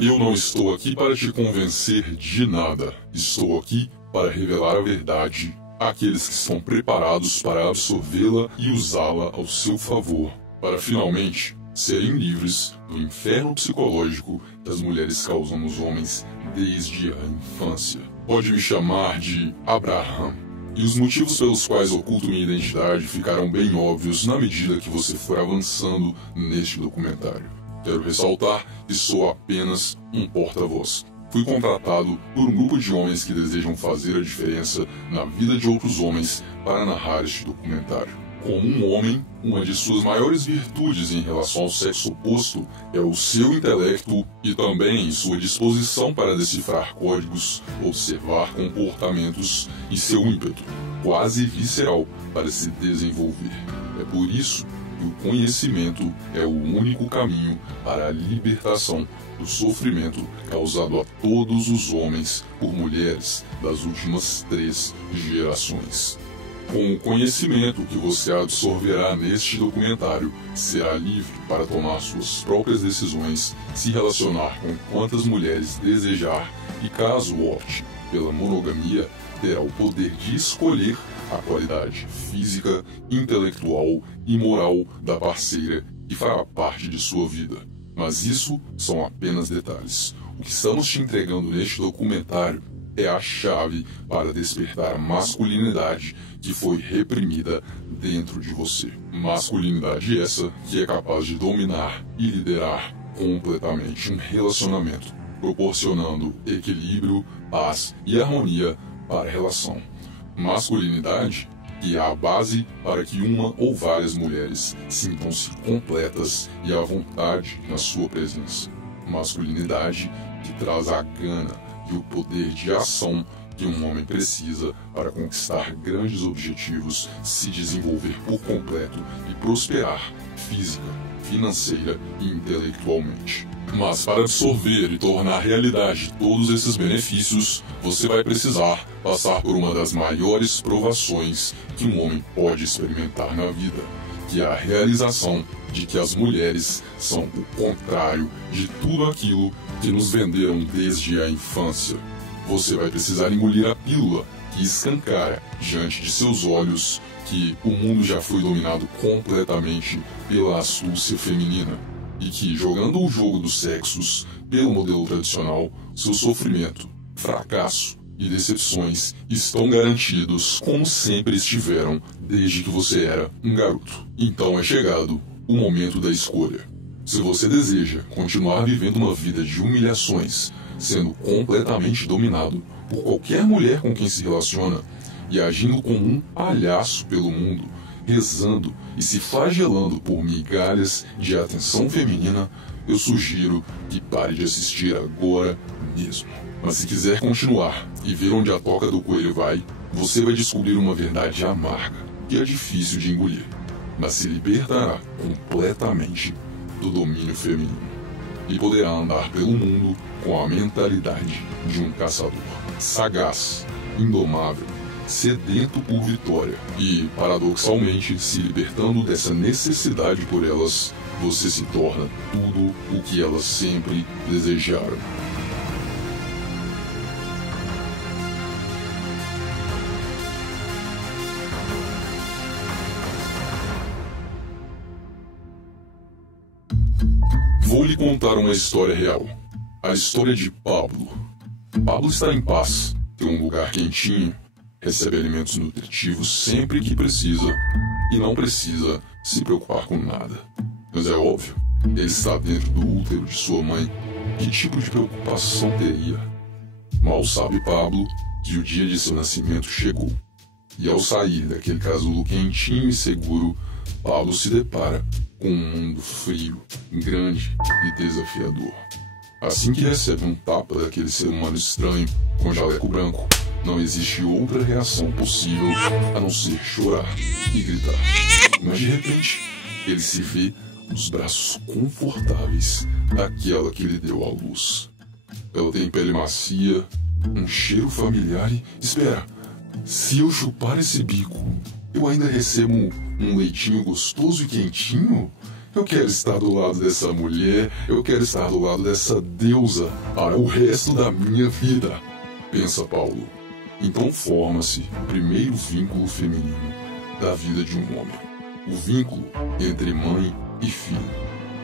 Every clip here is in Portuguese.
Eu não estou aqui para te convencer de nada. Estou aqui para revelar a verdade àqueles que estão preparados para absorvê-la e usá-la ao seu favor, para finalmente serem livres do inferno psicológico que as mulheres causam nos homens desde a infância. Pode me chamar de Abraham. E os motivos pelos quais oculto minha identidade ficarão bem óbvios na medida que você for avançando neste documentário. Quero ressaltar que sou apenas um porta-voz. Fui contratado por um grupo de homens que desejam fazer a diferença na vida de outros homens para narrar este documentário. Como um homem, uma de suas maiores virtudes em relação ao sexo oposto é o seu intelecto e também sua disposição para decifrar códigos, observar comportamentos e seu ímpeto, quase visceral, para se desenvolver. É por isso que o conhecimento é o único caminho para a libertação do sofrimento causado a todos os homens por mulheres das últimas 3 gerações. Com o conhecimento que você absorverá neste documentário, será livre para tomar suas próprias decisões, se relacionar com quantas mulheres desejar e, caso opte pela monogamia, terá o poder de escolher a qualidade física, intelectual e moral da parceira que fará parte de sua vida. Mas isso são apenas detalhes. O que estamos te entregando neste documentário é a chave para despertar a masculinidade que foi reprimida dentro de você. Masculinidade essa que é capaz de dominar e liderar completamente um relacionamento, proporcionando equilíbrio, paz e harmonia para a relação. Masculinidade que é a base para que uma ou várias mulheres sintam-se completas e à vontade na sua presença. Masculinidade que traz a gana e o poder de ação que um homem precisa para conquistar grandes objetivos, se desenvolver por completo e prosperar física, financeira e intelectualmente. Mas para absorver e tornar realidade todos esses benefícios, você vai precisar passar por uma das maiores provações que um homem pode experimentar na vida, que é a realização de que as mulheres são o contrário de tudo aquilo que nos venderam desde a infância. Você vai precisar engolir a pílula que escancara diante de seus olhos que o mundo já foi dominado completamente pela astúcia feminina e que, jogando o jogo dos sexos pelo modelo tradicional, seu sofrimento, fracasso e decepções estão garantidos como sempre estiveram desde que você era um garoto. Então é chegado o momento da escolha. Se você deseja continuar vivendo uma vida de humilhações, sendo completamente dominado por qualquer mulher com quem se relaciona e agindo como um palhaço pelo mundo, rezando e se flagelando por migalhas de atenção feminina, eu sugiro que pare de assistir agora mesmo. Mas se quiser continuar e ver onde a toca do coelho vai, você vai descobrir uma verdade amarga, que é difícil de engolir, mas se libertará completamente do domínio feminino e poderá andar pelo mundo com a mentalidade de um caçador, sagaz, indomável, sedento por vitória e, paradoxalmente, se libertando dessa necessidade por elas, você se torna tudo o que elas sempre desejaram. Vou lhe contar uma história real. A história de Pablo. Pablo está em paz, tem um lugar quentinho, recebe alimentos nutritivos sempre que precisa e não precisa se preocupar com nada. Mas é óbvio, ele está dentro do útero de sua mãe. Que tipo de preocupação teria? Mal sabe Pablo que o dia de seu nascimento chegou. E ao sair daquele casulo quentinho e seguro, Pablo se depara com um mundo frio, grande e desafiador. Assim que recebe um tapa daquele ser humano estranho com jaleco branco, não existe outra reação possível a não ser chorar e gritar. Mas de repente, ele se vê nos braços confortáveis daquela que lhe deu a luz. Ela tem pele macia, um cheiro familiar e... Espera! Se eu chupar esse bico, eu ainda recebo um leitinho gostoso e quentinho? Eu quero estar do lado dessa mulher, eu quero estar do lado dessa deusa para o resto da minha vida, pensa Paulo. Então forma-se o primeiro vínculo feminino da vida de um homem. O vínculo entre mãe e filho.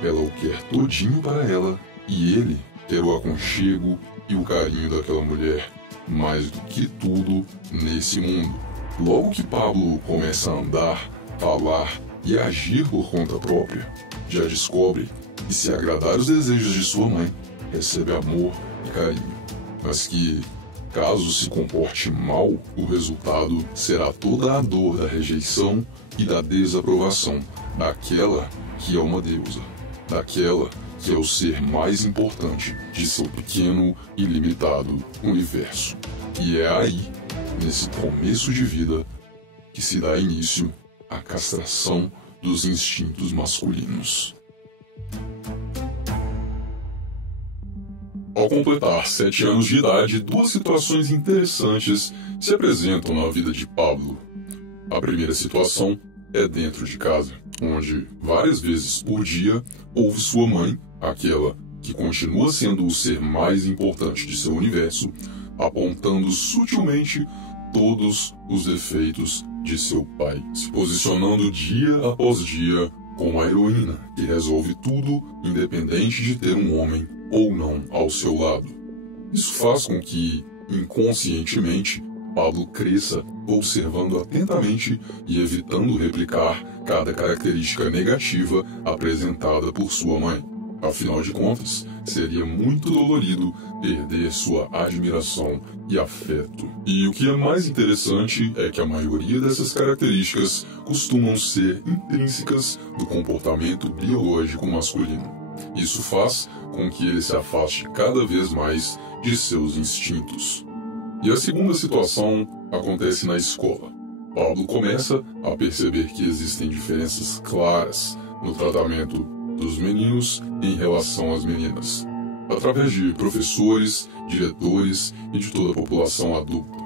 Ela o quer todinho para ela e ele quer o aconchego e o carinho daquela mulher mais do que tudo nesse mundo. Logo que Pablo começa a andar, falar e agir por conta própria, já descobre que se agradar os desejos de sua mãe, recebe amor e carinho, mas que, caso se comporte mal, o resultado será toda a dor da rejeição e da desaprovação daquela que é uma deusa, daquela que é o ser mais importante de seu pequeno e limitado universo. E é aí, nesse começo de vida, que se dá início à castração dos instintos masculinos. Ao completar 7 anos de idade, 2 situações interessantes se apresentam na vida de Pablo. A primeira situação é dentro de casa, onde várias vezes por dia ouve sua mãe, aquela que continua sendo o ser mais importante de seu universo, apontando sutilmente todos os defeitos de seu pai, se posicionando dia após dia como a heroína que resolve tudo independente de ter um homem ou não ao seu lado. Isso faz com que, inconscientemente, Pablo cresça observando atentamente e evitando replicar cada característica negativa apresentada por sua mãe. Afinal de contas, seria muito dolorido perder sua admiração e afeto. E o que é mais interessante é que a maioria dessas características costumam ser intrínsecas do comportamento biológico masculino. Isso faz com que ele se afaste cada vez mais de seus instintos. E a segunda situação acontece na escola. Pablo começa a perceber que existem diferenças claras no tratamento dos meninos em relação às meninas, através de professores, diretores e de toda a população adulta.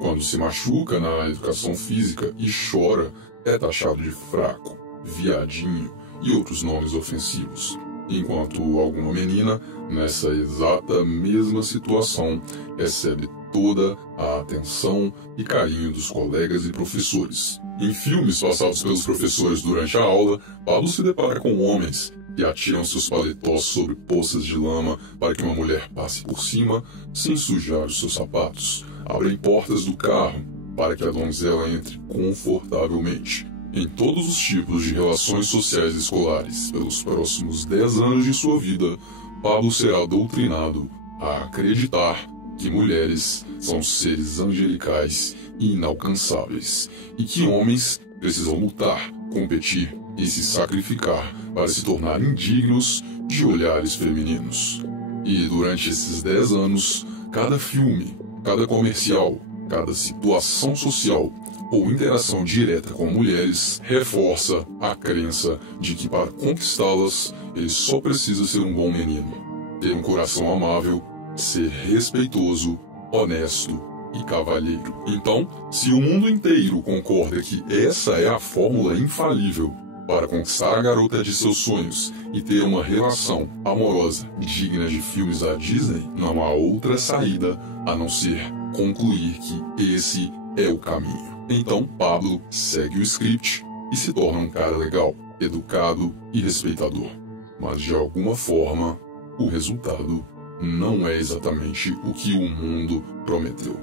Quando se machuca na educação física e chora, é taxado de fraco, viadinho e outros nomes ofensivos. Enquanto alguma menina, nessa exata mesma situação, recebe toda a atenção e carinho dos colegas e professores. Em filmes passados pelos professores durante a aula, Pablo se depara com homens que atiram seus paletós sobre poças de lama para que uma mulher passe por cima sem sujar os seus sapatos. Abrem portas do carro para que a donzela entre confortavelmente. Em todos os tipos de relações sociais escolares, pelos próximos 10 anos de sua vida, Pablo será doutrinado a acreditar que mulheres são seres angelicais e inalcançáveis, e que homens precisam lutar, competir e se sacrificar para se tornar indignos de olhares femininos. E durante esses 10 anos, cada filme, cada comercial, cada situação social ou interação direta com mulheres reforça a crença de que para conquistá-las ele só precisa ser um bom menino, ter um coração amável, ser respeitoso, honesto e cavalheiro. Então, se o mundo inteiro concorda que essa é a fórmula infalível para conquistar a garota de seus sonhos e ter uma relação amorosa digna de filmes da Disney, não há outra saída a não ser concluir que esse é o caminho. Então Pablo segue o script e se torna um cara legal, educado e respeitador. Mas de alguma forma, o resultado não é exatamente o que o mundo prometeu.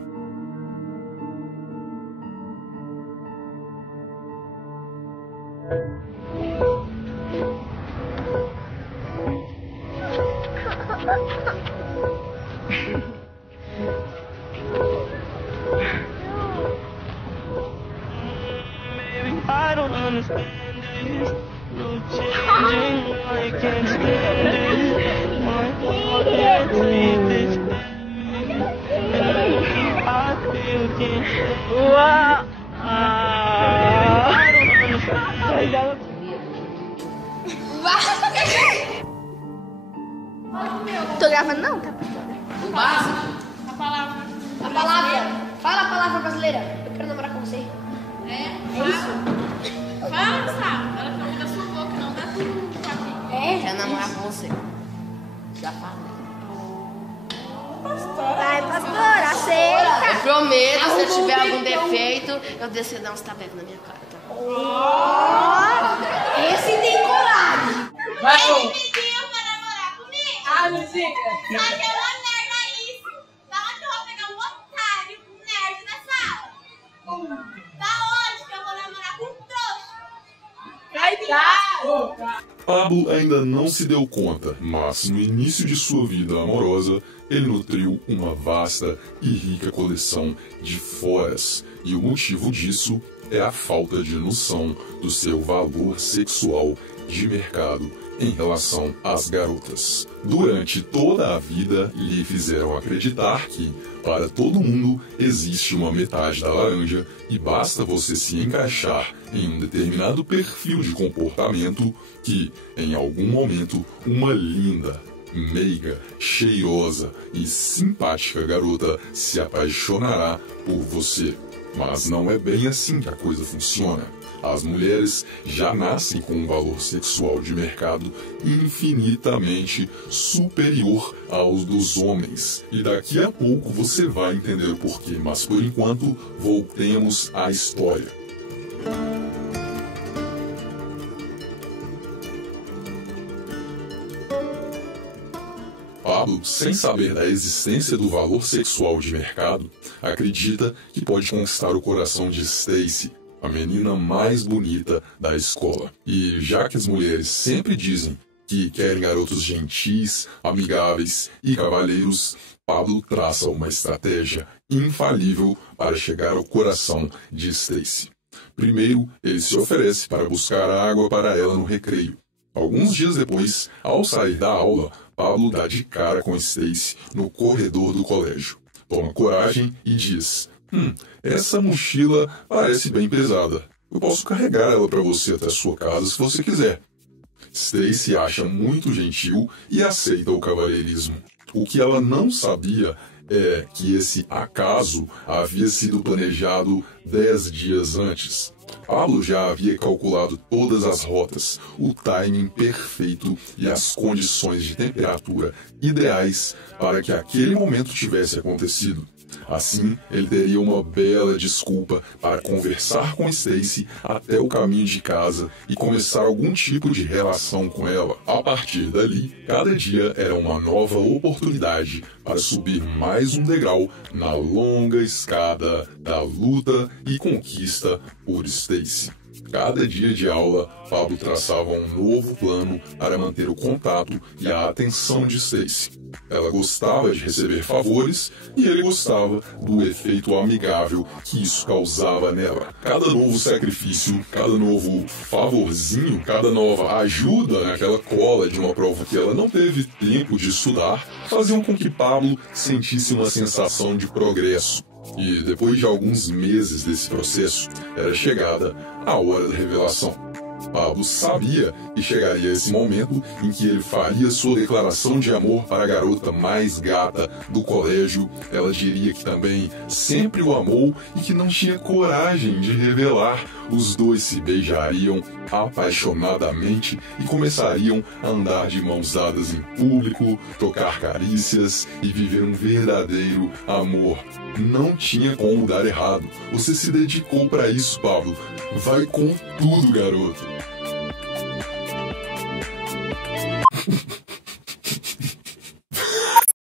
I don't understand this. No changing, I can't stand it. My heart can't take this. I feel can't. Uau! I don't understand. Tô gravando não, tá? O básico. A palavra. A palavra. Fala a palavra brasileira. Eu quero namorar com você. É isso. Fala, sabe? Ela falou da sua boca, não da tua. Quero namorar com você. Já falei. Vai, pastora, aceita. Eu prometo, se eu tiver algum defeito, eu descer e dar uns tabecos na minha cara, tá? Esse tem coragem. Vai, Ele ô. me pediu pra namorar comigo. Ah, não fica. Só que eu vou nervar isso. Da onde eu vou pegar um otário, um nerd na sala? Da onde que eu vou namorar com um trouxa? Cai cá. Pablo ainda não se deu conta, mas no início de sua vida amorosa, ele nutriu uma vasta e rica coleção de foras, e o motivo disso é a falta de noção do seu valor sexual de mercado em relação às garotas. Durante toda a vida, lhe fizeram acreditar que, para todo mundo, existe uma metade da laranja e basta você se encaixar em um determinado perfil de comportamento que, em algum momento, uma linda, meiga, cheirosa e simpática garota se apaixonará por você. Mas não é bem assim que a coisa funciona. As mulheres já nascem com um valor sexual de mercado infinitamente superior aos dos homens. E daqui a pouco você vai entender o porquê, mas por enquanto, voltemos à história. Pablo, sem saber da existência do valor sexual de mercado, acredita que pode conquistar o coração de Stacy, a menina mais bonita da escola. E já que as mulheres sempre dizem que querem garotos gentis, amigáveis e cavalheiros, Pablo traça uma estratégia infalível para chegar ao coração de Stacy. Primeiro, ele se oferece para buscar água para ela no recreio. Alguns dias depois, ao sair da aula, Pablo dá de cara com Stacy no corredor do colégio. Toma coragem e diz: essa mochila parece bem pesada. Eu posso carregar ela para você até a sua casa se você quiser. Stacy acha muito gentil e aceita o cavalheirismo. O que ela não sabia é que esse acaso havia sido planejado 10 dias antes. Pablo já havia calculado todas as rotas, o timing perfeito e as condições de temperatura ideais para que aquele momento tivesse acontecido. Assim, ele teria uma bela desculpa para conversar com Stacy até o caminho de casa e começar algum tipo de relação com ela. A partir dali, cada dia era uma nova oportunidade para subir mais um degrau na longa escada da luta e conquista por Stacy. Cada dia de aula, Pablo traçava um novo plano para manter o contato e a atenção de Stacy. Ela gostava de receber favores e ele gostava do efeito amigável que isso causava nela. Cada novo sacrifício, cada novo favorzinho, cada nova ajuda naquela cola de uma prova que ela não teve tempo de estudar, faziam com que Pablo sentisse uma sensação de progresso. E depois de alguns meses desse processo, era chegada a hora da revelação. Pablo sabia que chegaria esse momento em que ele faria sua declaração de amor para a garota mais gata do colégio. Ela diria que também sempre o amou e que não tinha coragem de revelar. Os dois se beijariam apaixonadamente e começariam a andar de mãos dadas em público, trocar carícias e viver um verdadeiro amor. Não tinha como dar errado. Você se dedicou para isso, Pablo. Vai com tudo, garoto.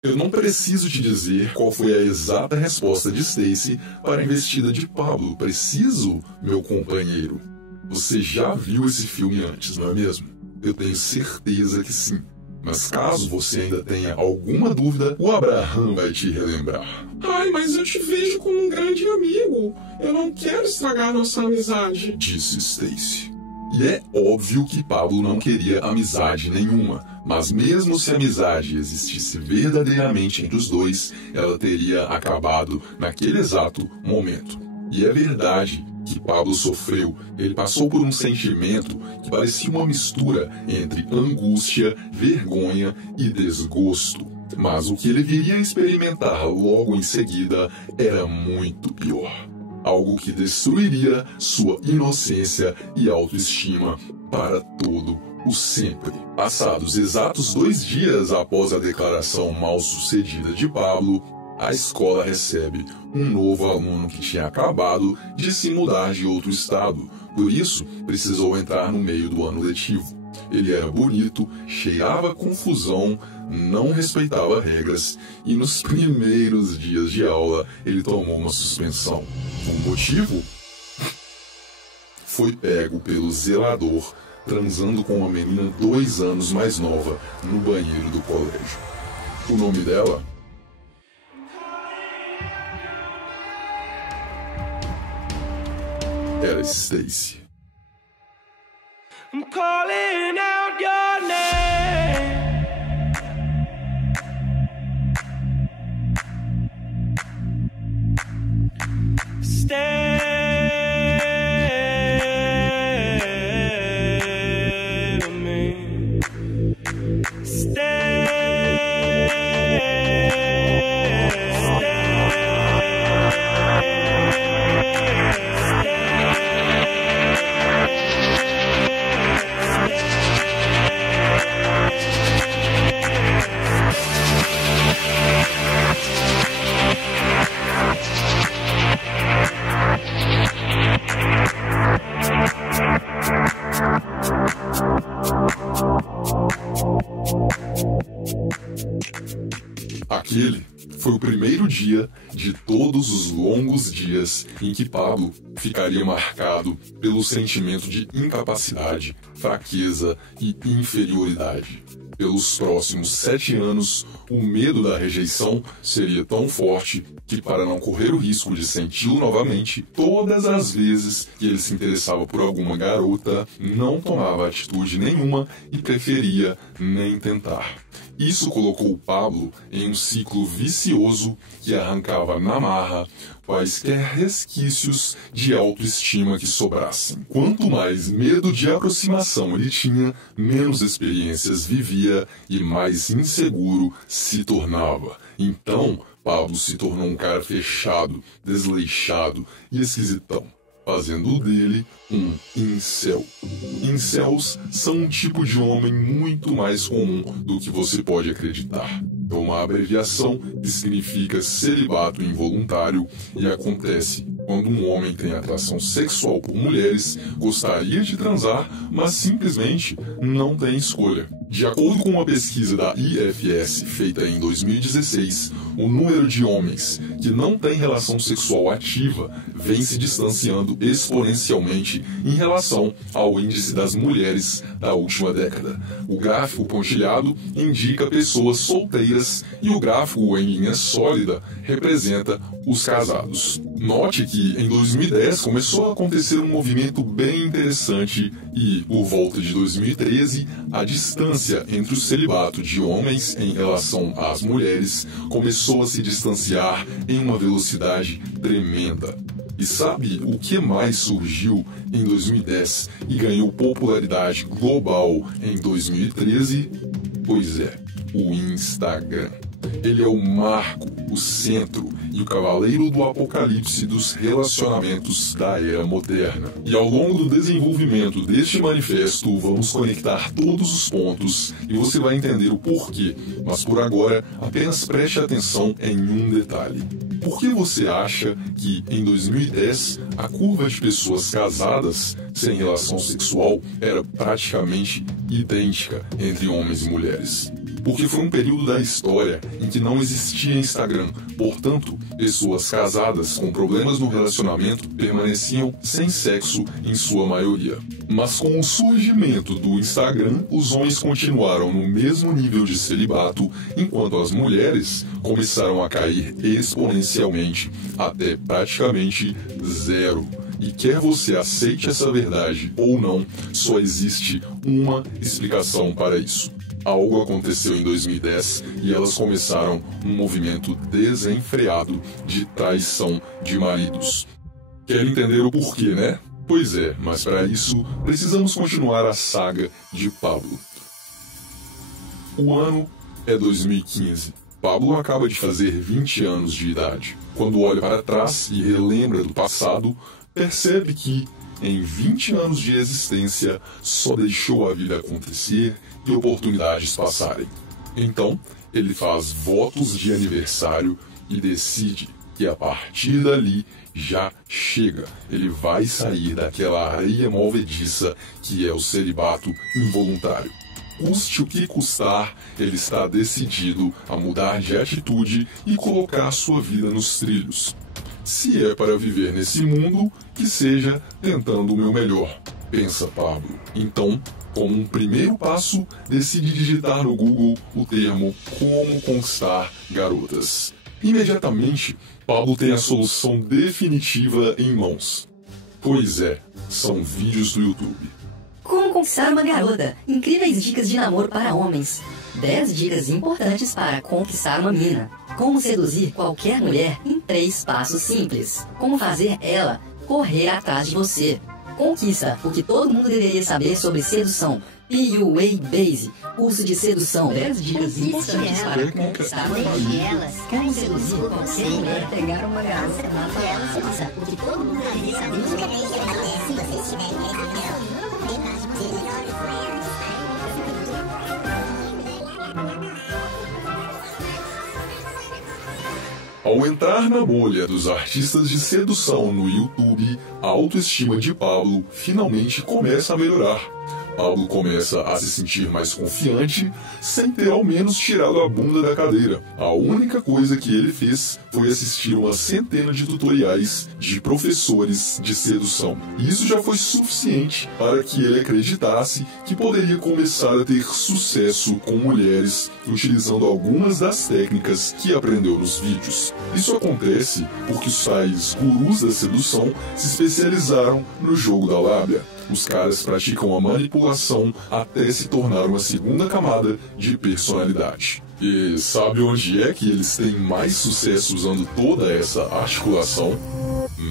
Eu não preciso te dizer qual foi a exata resposta de Stacy para a investida de Pablo. Preciso, meu companheiro? Você já viu esse filme antes, não é mesmo? Eu tenho certeza que sim. Mas caso você ainda tenha alguma dúvida, o Abraham vai te relembrar. Ai, mas eu te vejo como um grande amigo. Eu não quero estragar nossa amizade, disse Stacy. E é óbvio que Pablo não queria amizade nenhuma, mas mesmo se a amizade existisse verdadeiramente entre os dois, ela teria acabado naquele exato momento. E é verdade que Pablo sofreu. Ele passou por um sentimento que parecia uma mistura entre angústia, vergonha e desgosto. Mas o que ele viria a experimentar logo em seguida era muito pior. Algo que destruiria sua inocência e autoestima para todo o sempre. Passados exatos 2 dias após a declaração mal-sucedida de Pablo, a escola recebe um novo aluno que tinha acabado de se mudar de outro estado, por isso precisou entrar no meio do ano letivo. Ele era bonito, cheirava confusão, não respeitava regras e nos primeiros dias de aula ele tomou uma suspensão. O motivo? Foi pego pelo zelador transando com uma menina 2 anos mais nova no banheiro do colégio. O nome dela? Era Stacy. I'm calling out your name. Stay with me. Stay. Aquele foi o primeiro dia de todos os longos dias em que Pablo ficaria marcado pelo sentimento de incapacidade, fraqueza e inferioridade. Pelos próximos 7 anos, o medo da rejeição seria tão forte que, para não correr o risco de senti-lo novamente, todas as vezes que ele se interessava por alguma garota, não tomava atitude nenhuma e preferia nem tentar. Isso colocou o Pablo em um ciclo vicioso que arrancava na marra quaisquer resquícios de autoestima que sobrassem. Quanto mais medo de aproximação ele tinha, menos experiências vivia e mais inseguro se tornava. Então, Pablo se tornou um cara fechado, desleixado e esquisitão, fazendo dele um incel. Incels são um tipo de homem muito mais comum do que você pode acreditar. É uma abreviação que significa celibato involuntário e acontece quando um homem tem atração sexual por mulheres, gostaria de transar, mas simplesmente não tem escolha. De acordo com uma pesquisa da IFS feita em 2016, o número de homens que não têm relação sexual ativa vem se distanciando exponencialmente em relação ao índice das mulheres da última década. O gráfico pontilhado indica pessoas solteiras e o gráfico em linha sólida representa os casados. Note que em 2010 começou a acontecer um movimento bem interessante e, por volta de 2013, a distância entre o celibato de homens em relação às mulheres começou a se distanciar em uma velocidade tremenda. E sabe o que mais surgiu em 2010 e ganhou popularidade global em 2013? Pois é, o Instagram. Ele é o marco, o centro e o cavaleiro do apocalipse dos relacionamentos da era moderna. E ao longo do desenvolvimento deste manifesto, vamos conectar todos os pontos e você vai entender o porquê. Mas por agora, apenas preste atenção em um detalhe. Por que você acha que, em 2010, a curva de pessoas casadas sem relação sexual era praticamente idêntica entre homens e mulheres? Porque foi um período da história em que não existia Instagram, portanto, pessoas casadas com problemas no relacionamento permaneciam sem sexo em sua maioria. Mas com o surgimento do Instagram, os homens continuaram no mesmo nível de celibato, enquanto as mulheres começaram a cair exponencialmente até praticamente zero. E quer você aceite essa verdade ou não, só existe uma explicação para isso. Algo aconteceu em 2010 e elas começaram um movimento desenfreado de traição de maridos. Quer entender o porquê, né? Pois é, mas para isso precisamos continuar a saga de Pablo. O ano é 2015. Pablo acaba de fazer 20 anos de idade. Quando olha para trás e relembra do passado, percebe que em 20 anos de existência, só deixou a vida acontecer e oportunidades passarem. Então, ele faz votos de aniversário e decide que a partir dali já chega. Ele vai sair daquela areia movediça que é o celibato involuntário. Custe o que custar, ele está decidido a mudar de atitude e colocar sua vida nos trilhos. Se é para viver nesse mundo, que seja tentando o meu melhor, pensa Pablo. Então, como um primeiro passo, decide digitar no Google o termo Como Conquistar Garotas. Imediatamente, Pablo tem a solução definitiva em mãos. Pois é, são vídeos do YouTube. Como conquistar uma garota? Incríveis dicas de namoro para homens. 10 dicas importantes para conquistar uma mina. Como seduzir qualquer mulher em 3 passos simples. Como fazer ela correr atrás de você. Conquista o que todo mundo deveria saber sobre sedução. PUA Base, curso de sedução. 10 dicas importantes para conquistar uma mulher. Como seduzir qualquer mulher, pegar uma garota para ela sedução. O que todo mundo deveria saber sobre se você estiver Ao entrar na bolha dos artistas de sedução no YouTube, a autoestima de Pablo finalmente começa a melhorar. Pablo começa a se sentir mais confiante, sem ter ao menos tirado a bunda da cadeira. A única coisa que ele fez foi assistir uma centena de tutoriais de professores de sedução. E isso já foi suficiente para que ele acreditasse que poderia começar a ter sucesso com mulheres utilizando algumas das técnicas que aprendeu nos vídeos. Isso acontece porque os tais gurus da sedução se especializaram no jogo da lábia. Os caras praticam a manipulação até se tornar uma segunda camada de personalidade. E sabe onde é que eles têm mais sucesso usando toda essa articulação?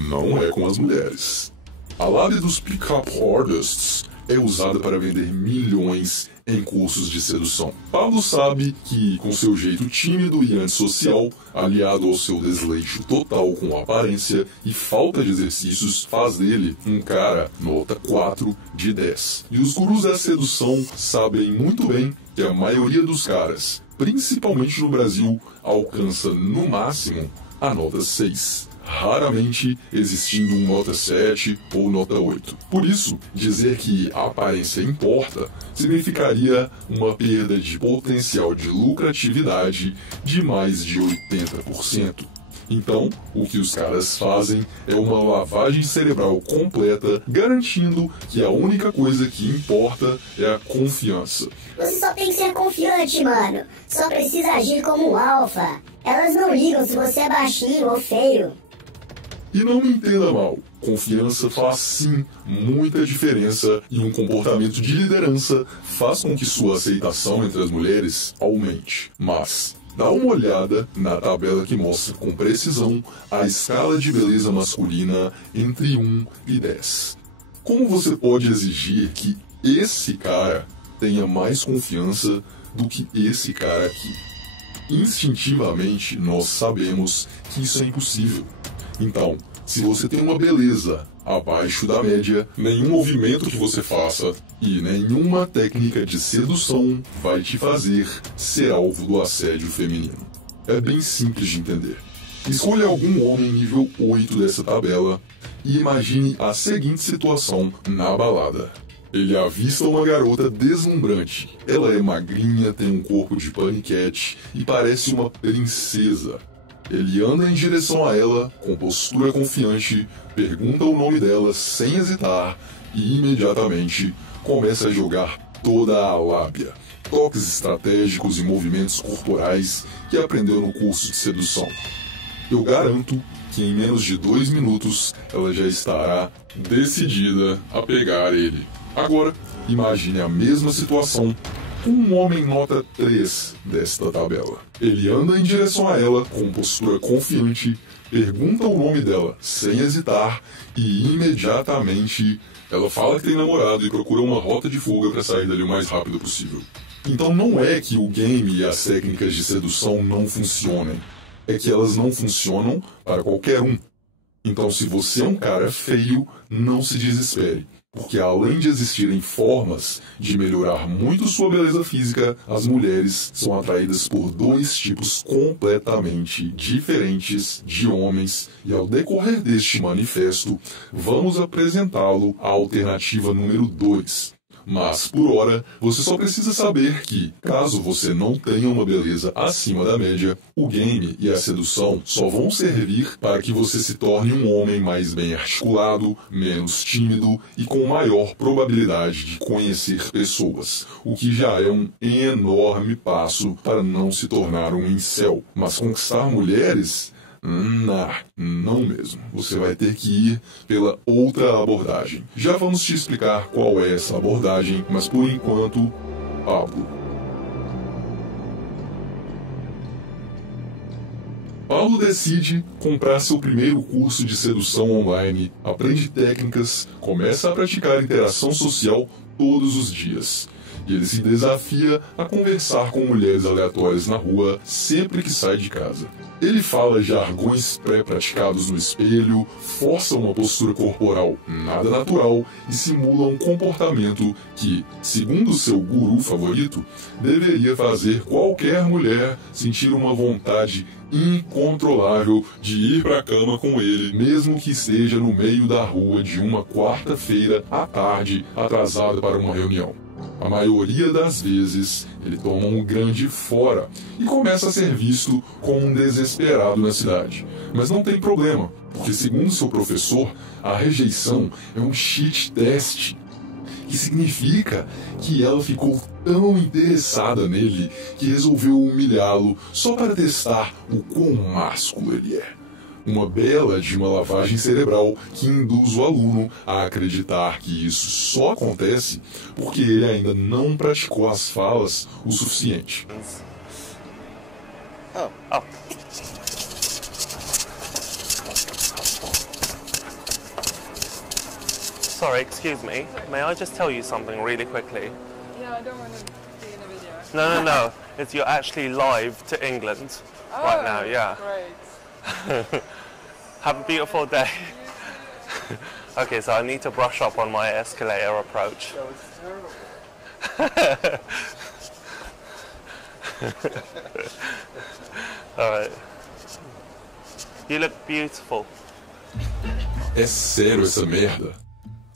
Não é com as mulheres. A lábia dos pick-up artists é usada para vender milhões em cursos de sedução. Pablo sabe que, com seu jeito tímido e antissocial, aliado ao seu desleixo total com a aparência e falta de exercícios, faz dele um cara nota 4 de 10. E os gurus da sedução sabem muito bem que a maioria dos caras, principalmente no Brasil, alcança no máximo a nota 6. Raramente existindo um nota 7 ou nota 8. Por isso, dizer que a aparência importa significaria uma perda de potencial de lucratividade de mais de 80%. Então, o que os caras fazem é uma lavagem cerebral completa, garantindo que a única coisa que importa é a confiança. Você só tem que ser confiante, mano. Só precisa agir como um alfa. Elas não ligam se você é baixinho ou feio. E não me entenda mal, confiança faz sim muita diferença e um comportamento de liderança faz com que sua aceitação entre as mulheres aumente. Mas dá uma olhada na tabela que mostra com precisão a escala de beleza masculina entre 1 e 10. Como você pode exigir que esse cara tenha mais confiança do que esse cara aqui? Instintivamente, nós sabemos que isso é impossível. Então, se você tem uma beleza abaixo da média, nenhum movimento que você faça e nenhuma técnica de sedução vai te fazer ser alvo do assédio feminino. É bem simples de entender. Escolha algum homem nível 8 dessa tabela e imagine a seguinte situação na balada. Ele avista uma garota deslumbrante. Ela é magrinha, tem um corpo de paniquete e parece uma princesa. Ele anda em direção a ela, com postura confiante, pergunta o nome dela sem hesitar e imediatamente começa a jogar toda a lábia, toques estratégicos e movimentos corporais que aprendeu no curso de sedução. Eu garanto que em menos de 2 minutos ela já estará decidida a pegar ele. Agora, imagine a mesma situação com um homem nota 3 desta tabela. Ele anda em direção a ela com postura confiante, pergunta o nome dela sem hesitar e imediatamente ela fala que tem namorado e procura uma rota de fuga para sair dali o mais rápido possível. Então não é que o game e as técnicas de sedução não funcionem, é que elas não funcionam para qualquer um. Então, se você é um cara feio, não se desespere. Porque além de existirem formas de melhorar muito sua beleza física, as mulheres são atraídas por dois tipos completamente diferentes de homens. E ao decorrer deste manifesto, vamos apresentá-lo à alternativa número 2. Mas, por hora, você só precisa saber que, caso você não tenha uma beleza acima da média, o game e a sedução só vão servir para que você se torne um homem mais bem articulado, menos tímido e com maior probabilidade de conhecer pessoas, o que já é um enorme passo para não se tornar um incel. Mas conquistar mulheres? Não mesmo. Você vai ter que ir pela outra abordagem. Já vamos te explicar qual é essa abordagem, mas por enquanto, Pablo. Pablo decide comprar seu primeiro curso de sedução online, aprende técnicas, começa a praticar interação social todos os dias. E ele se desafia a conversar com mulheres aleatórias na rua sempre que sai de casa. Ele fala jargões pré-praticados no espelho, força uma postura corporal nada natural e simula um comportamento que, segundo seu guru favorito, deveria fazer qualquer mulher sentir uma vontade incontrolável de ir para a cama com ele, mesmo que esteja no meio da rua de uma quarta-feira à tarde, atrasada para uma reunião. A maioria das vezes, ele toma um grande fora e começa a ser visto como um desesperado na cidade. Mas não tem problema, porque segundo seu professor, a rejeição é um cheat test, que significa que ela ficou tão interessada nele que resolveu humilhá-lo só para testar o quão másculo ele é. Uma bela de uma lavagem cerebral que induz o aluno a acreditar que isso só acontece porque ele ainda não praticou as falas o suficiente. Sorry, excuse me. May I just tell you something really quickly? Yeah, I don't want to be in a video. No. You're actually live to England right now, yeah. Great. Have a beautiful day. Okay, so I need to brush up on my escalator approach. That was terrible. Alright. You look beautiful. É sério essa merda?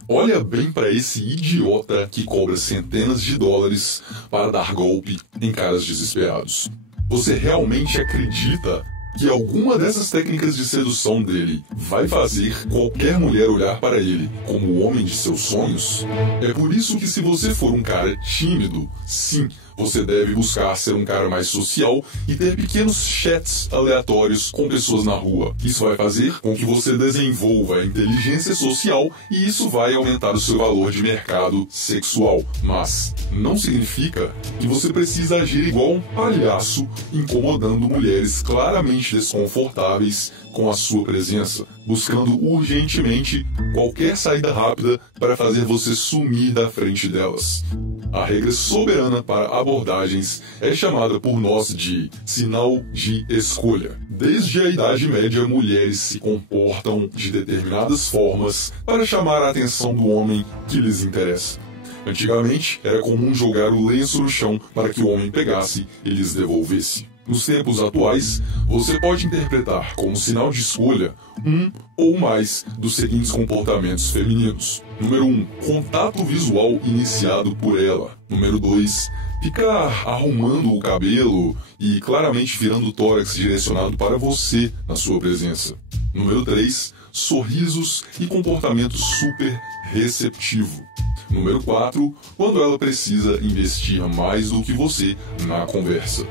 Olha bem para esse idiota que cobra centenas de dólares para dar golpe em caras desesperados. Você realmente acredita que alguma dessas técnicas de sedução dele vai fazer qualquer mulher olhar para ele como o homem de seus sonhos? É por isso que se você for um cara tímido, sim, você deve buscar ser um cara mais social e ter pequenos chats aleatórios com pessoas na rua. Isso vai fazer com que você desenvolva a inteligência social e isso vai aumentar o seu valor de mercado sexual. Mas não significa que você precisa agir igual um palhaço, incomodando mulheres claramente desconfortáveis com a sua presença, buscando urgentemente qualquer saída rápida para fazer você sumir da frente delas. A regra soberana para abordagens é chamada por nós de sinal de escolha. Desde a Idade Média, mulheres se comportam de determinadas formas para chamar a atenção do homem que lhes interessa. Antigamente, era comum jogar o lenço no chão para que o homem pegasse e lhes devolvesse. Nos tempos atuais, você pode interpretar como sinal de escolha um ou mais dos seguintes comportamentos femininos. Número 1. Contato visual iniciado por ela. Número 2. Ficar arrumando o cabelo e claramente virando o tórax direcionado para você na sua presença. Número 3. Sorrisos e comportamento super receptivo. Número 4, quando ela precisa investir mais do que você na conversa.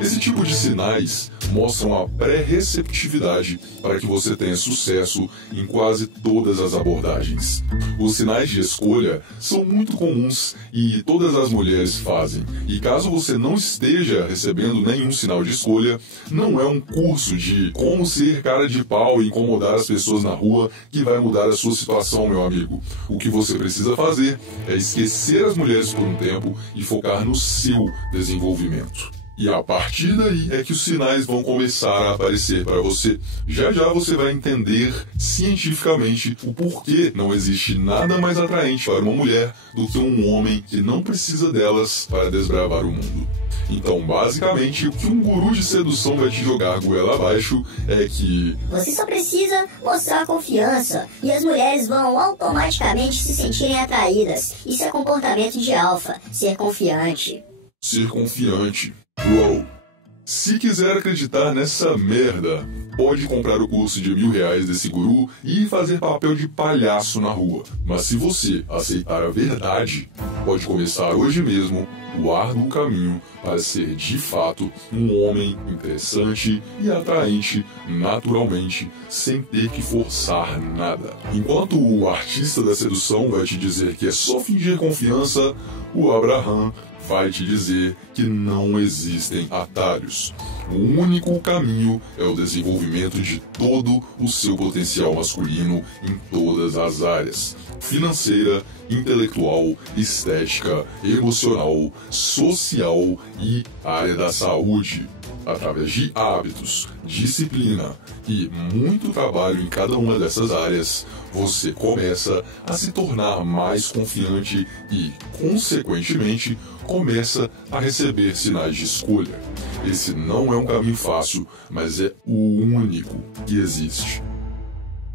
Esse tipo de sinais mostram a pré-receptividade para que você tenha sucesso em quase todas as abordagens. Os sinais de escolha são muito comuns e todas as mulheres fazem. E caso você não esteja recebendo nenhum sinal de escolha, não é um curso de como ser cara de pau e incomodar as pessoas na rua que vai mudar a sua situação, meu amigo. O que você precisa fazer é esquecer as mulheres por um tempo e focar no seu desenvolvimento. E a partir daí é que os sinais vão começar a aparecer para você. Já já você vai entender cientificamente o porquê não existe nada mais atraente para uma mulher do que um homem que não precisa delas para desbravar o mundo. Então, basicamente, o que um guru de sedução vai te jogar goela abaixo é que você só precisa mostrar confiança e as mulheres vão automaticamente se sentirem atraídas. Isso é comportamento de alfa, ser confiante. Ser confiante. Bro, se quiser acreditar nessa merda, pode comprar o curso de R$1.000 desse guru e fazer papel de palhaço na rua. Mas se você aceitar a verdade, pode começar hoje mesmo o árduo caminho para ser de fato um homem interessante e atraente naturalmente, sem ter que forçar nada. Enquanto o artista da sedução vai te dizer que é só fingir confiança, o Abraham vai te dizer que não existem atalhos. O único caminho é o desenvolvimento de todo o seu potencial masculino em todas as áreas: financeira, intelectual, estética, emocional, social e área da saúde. Através de hábitos, disciplina e muito trabalho em cada uma dessas áreas, você começa a se tornar mais confiante e, consequentemente, começa a receber sinais de escolha. Esse não é um caminho fácil, mas é o único que existe.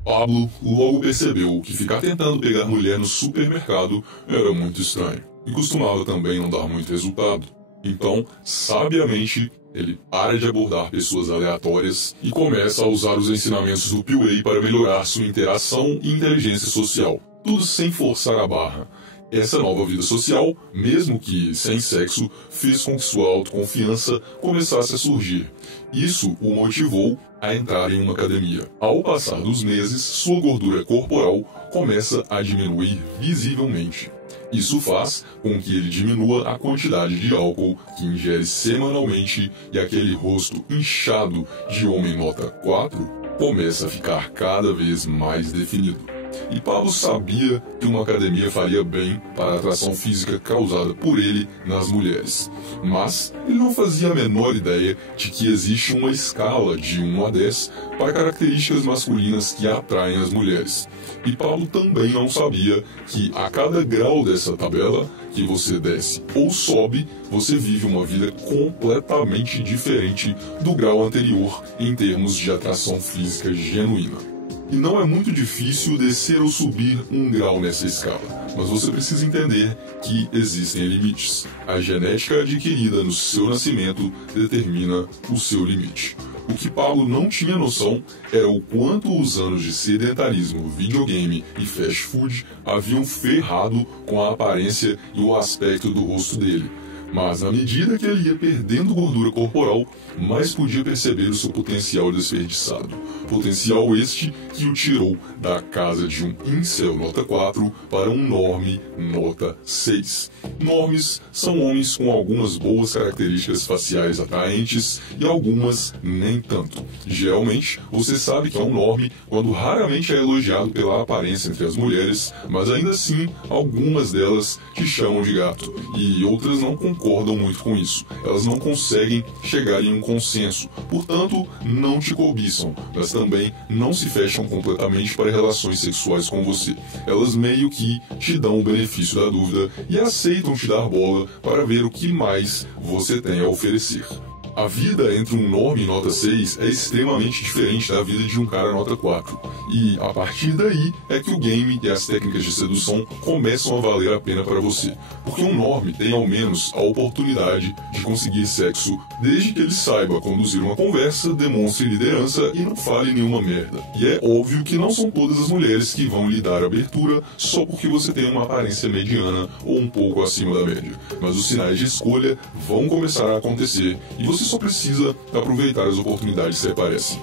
Pablo logo percebeu que ficar tentando pegar mulher no supermercado era muito estranho e costumava também não dar muito resultado. Então, sabiamente, ele para de abordar pessoas aleatórias e começa a usar os ensinamentos do PUA para melhorar sua interação e inteligência social. Tudo sem forçar a barra. Essa nova vida social, mesmo que sem sexo, fez com que sua autoconfiança começasse a surgir. Isso o motivou a entrar em uma academia. Ao passar dos meses, sua gordura corporal começa a diminuir visivelmente. Isso faz com que ele diminua a quantidade de álcool que ingere semanalmente e aquele rosto inchado de homem nota 4 começa a ficar cada vez mais definido. E Pablo sabia que uma academia faria bem para a atração física causada por ele nas mulheres. Mas ele não fazia a menor ideia de que existe uma escala de 1 a 10 para características masculinas que atraem as mulheres. E Pablo também não sabia que a cada grau dessa tabela que você desce ou sobe, você vive uma vida completamente diferente do grau anterior em termos de atração física genuína. E não é muito difícil descer ou subir um grau nessa escala, mas você precisa entender que existem limites. A genética adquirida no seu nascimento determina o seu limite. O que Pablo não tinha noção era o quanto os anos de sedentarismo, videogame e fast food haviam ferrado com a aparência e o aspecto do rosto dele. Mas à medida que ele ia perdendo gordura corporal, mais podia perceber o seu potencial desperdiçado. Potencial este que o tirou da casa de um incel nota 4 para um norme nota 6. Normes são homens com algumas boas características faciais atraentes e algumas nem tanto. Geralmente, você sabe que é um norme quando raramente é elogiado pela aparência entre as mulheres, mas ainda assim, algumas delas te chamam de gato e outras não concordam muito com isso. Elas não conseguem chegar em um consenso, portanto, não te cobiçam, mas também não se fecham completamente para relações sexuais com você. Elas meio que te dão o benefício da dúvida e aceitam te dar bola para ver o que mais você tem a oferecer. A vida entre um norme nota 6 é extremamente diferente da vida de um cara nota 4. E a partir daí é que o game e as técnicas de sedução começam a valer a pena para você. Porque um norme tem ao menos a oportunidade de conseguir sexo desde que ele saiba conduzir uma conversa, demonstre liderança e não fale nenhuma merda. E é óbvio que não são todas as mulheres que vão lhe dar abertura só porque você tem uma aparência mediana ou um pouco acima da média. Mas os sinais de escolha vão começar a acontecer e você só precisa aproveitar as oportunidades que aparecem.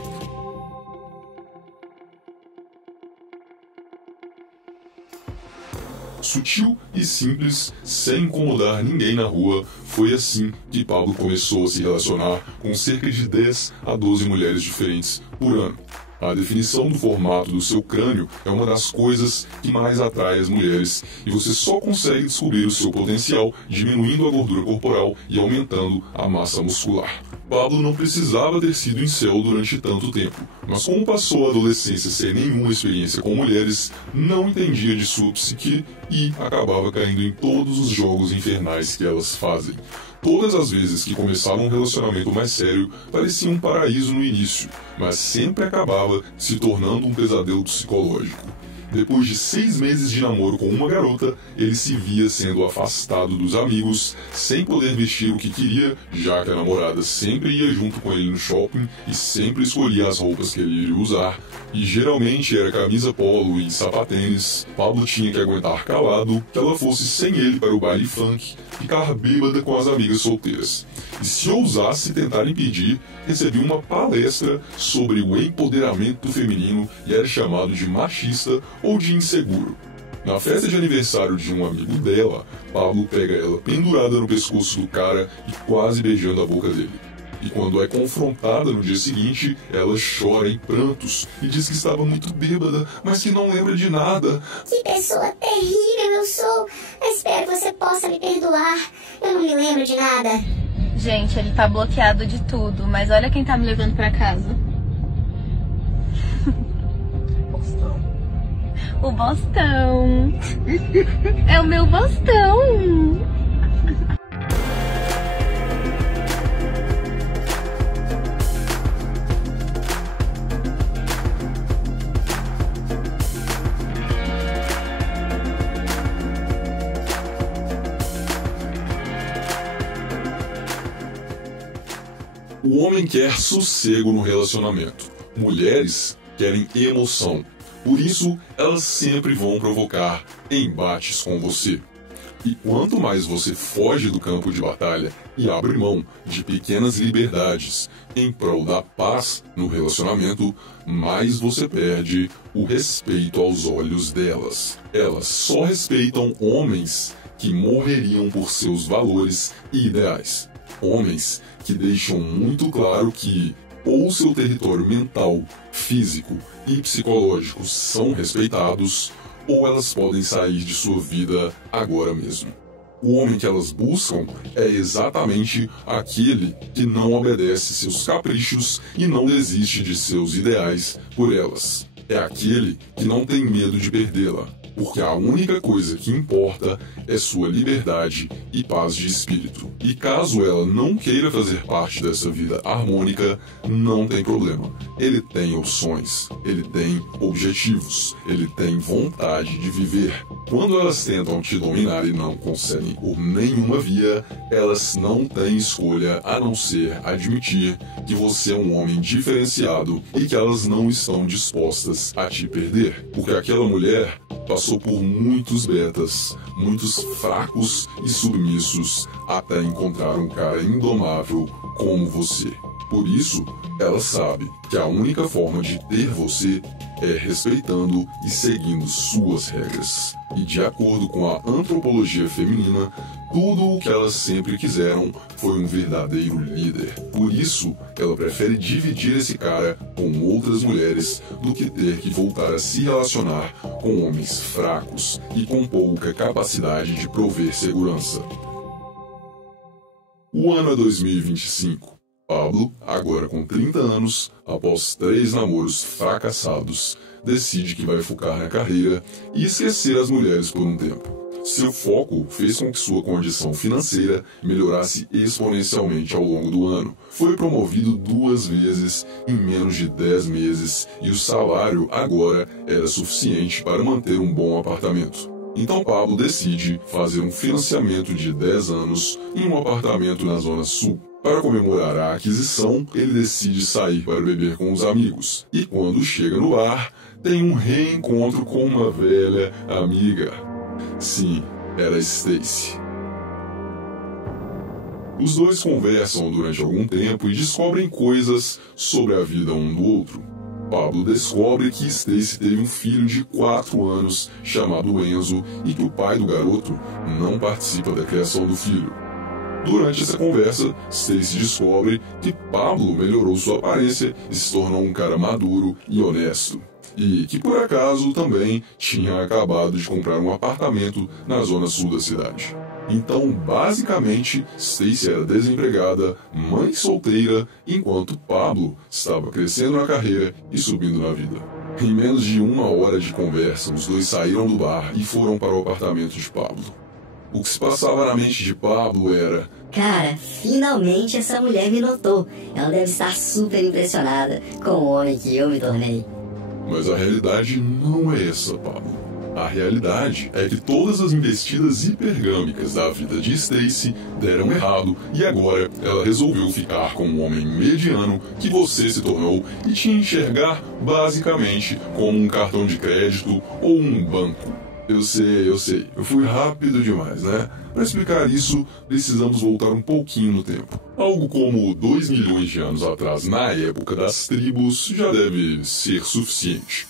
Sutil e simples, sem incomodar ninguém na rua, foi assim que Pablo começou a se relacionar com cerca de 10 a 12 mulheres diferentes por ano. A definição do formato do seu crânio é uma das coisas que mais atrai as mulheres, e você só consegue descobrir o seu potencial diminuindo a gordura corporal e aumentando a massa muscular. Pablo não precisava ter sido incel durante tanto tempo, mas como passou a adolescência sem nenhuma experiência com mulheres, não entendia de sua psique e acabava caindo em todos os jogos infernais que elas fazem. Todas as vezes que começava um relacionamento mais sério, parecia um paraíso no início, mas sempre acabava se tornando um pesadelo psicológico. Depois de 6 meses de namoro com uma garota, ele se via sendo afastado dos amigos, sem poder vestir o que queria, já que a namorada sempre ia junto com ele no shopping e sempre escolhia as roupas que ele iria usar, e geralmente era camisa polo e sapatênis. Pablo tinha que aguentar calado que ela fosse sem ele para o baile funk, ficar bêbada com as amigas solteiras. E se ousasse tentar impedir, recebia uma palestra sobre o empoderamento feminino e era chamado de machista ou de inseguro. Na festa de aniversário de um amigo dela, Pablo pega ela pendurada no pescoço do cara e quase beijando a boca dele. E quando é confrontada no dia seguinte, ela chora em prantos e diz que estava muito bêbada, mas que não lembra de nada. Que pessoa terrível eu sou! Eu espero que você possa me perdoar. Eu não me lembro de nada. Gente, ele tá bloqueado de tudo, mas olha quem tá me levando pra casa. O Bostão. É o meu Bostão. O homem quer sossego no relacionamento. Mulheres querem emoção. Por isso, elas sempre vão provocar embates com você. E quanto mais você foge do campo de batalha e abre mão de pequenas liberdades em prol da paz no relacionamento, mais você perde o respeito aos olhos delas. Elas só respeitam homens que morreriam por seus valores e ideais. Homens que deixam muito claro que ou seu território mental, físico e psicológico são respeitados, ou elas podem sair de sua vida agora mesmo. O homem que elas buscam é exatamente aquele que não obedece seus caprichos e não desiste de seus ideais por elas. É aquele que não tem medo de perdê-la, porque a única coisa que importa é sua liberdade e paz de espírito. E caso ela não queira fazer parte dessa vida harmônica, não tem problema. Ele tem opções, ele tem objetivos, ele tem vontade de viver. Quando elas tentam te dominar e não conseguem por nenhuma via, elas não têm escolha a não ser admitir que você é um homem diferenciado e que elas não estão dispostas a te perder. Porque aquela mulher passou por muitos betas, muitos fracos e submissos, até encontrar um cara indomável como você. Por isso, ela sabe que a única forma de ter você é respeitando e seguindo suas regras. E de acordo com a antropologia feminina, tudo o que elas sempre quiseram foi um verdadeiro líder. Por isso, ela prefere dividir esse cara com outras mulheres do que ter que voltar a se relacionar com homens fracos e com pouca capacidade de prover segurança. O ano é 2025. Pablo, agora com 30 anos, após 3 namoros fracassados, decide que vai focar na carreira e esquecer as mulheres por um tempo. Seu foco fez com que sua condição financeira melhorasse exponencialmente ao longo do ano. Foi promovido 2 vezes em menos de 10 meses e o salário agora era suficiente para manter um bom apartamento. Então Pablo decide fazer um financiamento de 10 anos em um apartamento na Zona Sul. Para comemorar a aquisição, ele decide sair para beber com os amigos. E quando chega no bar, tem um reencontro com uma velha amiga. Sim, era Stacy. Os dois conversam durante algum tempo e descobrem coisas sobre a vida um do outro. Pablo descobre que Stacy teve um filho de 4 anos chamado Enzo e que o pai do garoto não participa da criação do filho. Durante essa conversa, Stacy descobre que Pablo melhorou sua aparência e se tornou um cara maduro e honesto. E que por acaso também tinha acabado de comprar um apartamento na zona sul da cidade. Então, basicamente, Stacy era desempregada, mãe solteira, enquanto Pablo estava crescendo na carreira e subindo na vida. Em menos de 1 hora de conversa, os dois saíram do bar e foram para o apartamento de Pablo. O que se passava na mente de Pablo era: cara, finalmente essa mulher me notou. Ela deve estar super impressionada com o homem que eu me tornei. Mas a realidade não é essa, Pablo. A realidade é que todas as investidas hipergâmicas da vida de Stacy deram errado e agora ela resolveu ficar com um homem mediano que você se tornou e te enxergar basicamente como um cartão de crédito ou um banco. Eu sei. Eu fui rápido demais, né? Para explicar isso, precisamos voltar um pouquinho no tempo. Algo como 2 milhões de anos atrás, na época das tribos, já deve ser suficiente.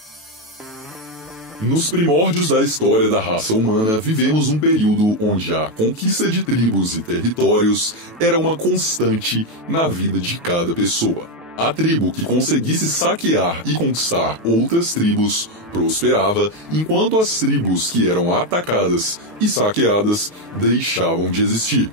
Nos primórdios da história da raça humana, vivemos um período onde a conquista de tribos e territórios era uma constante na vida de cada pessoa. A tribo que conseguisse saquear e conquistar outras tribos prosperava, enquanto as tribos que eram atacadas e saqueadas deixavam de existir.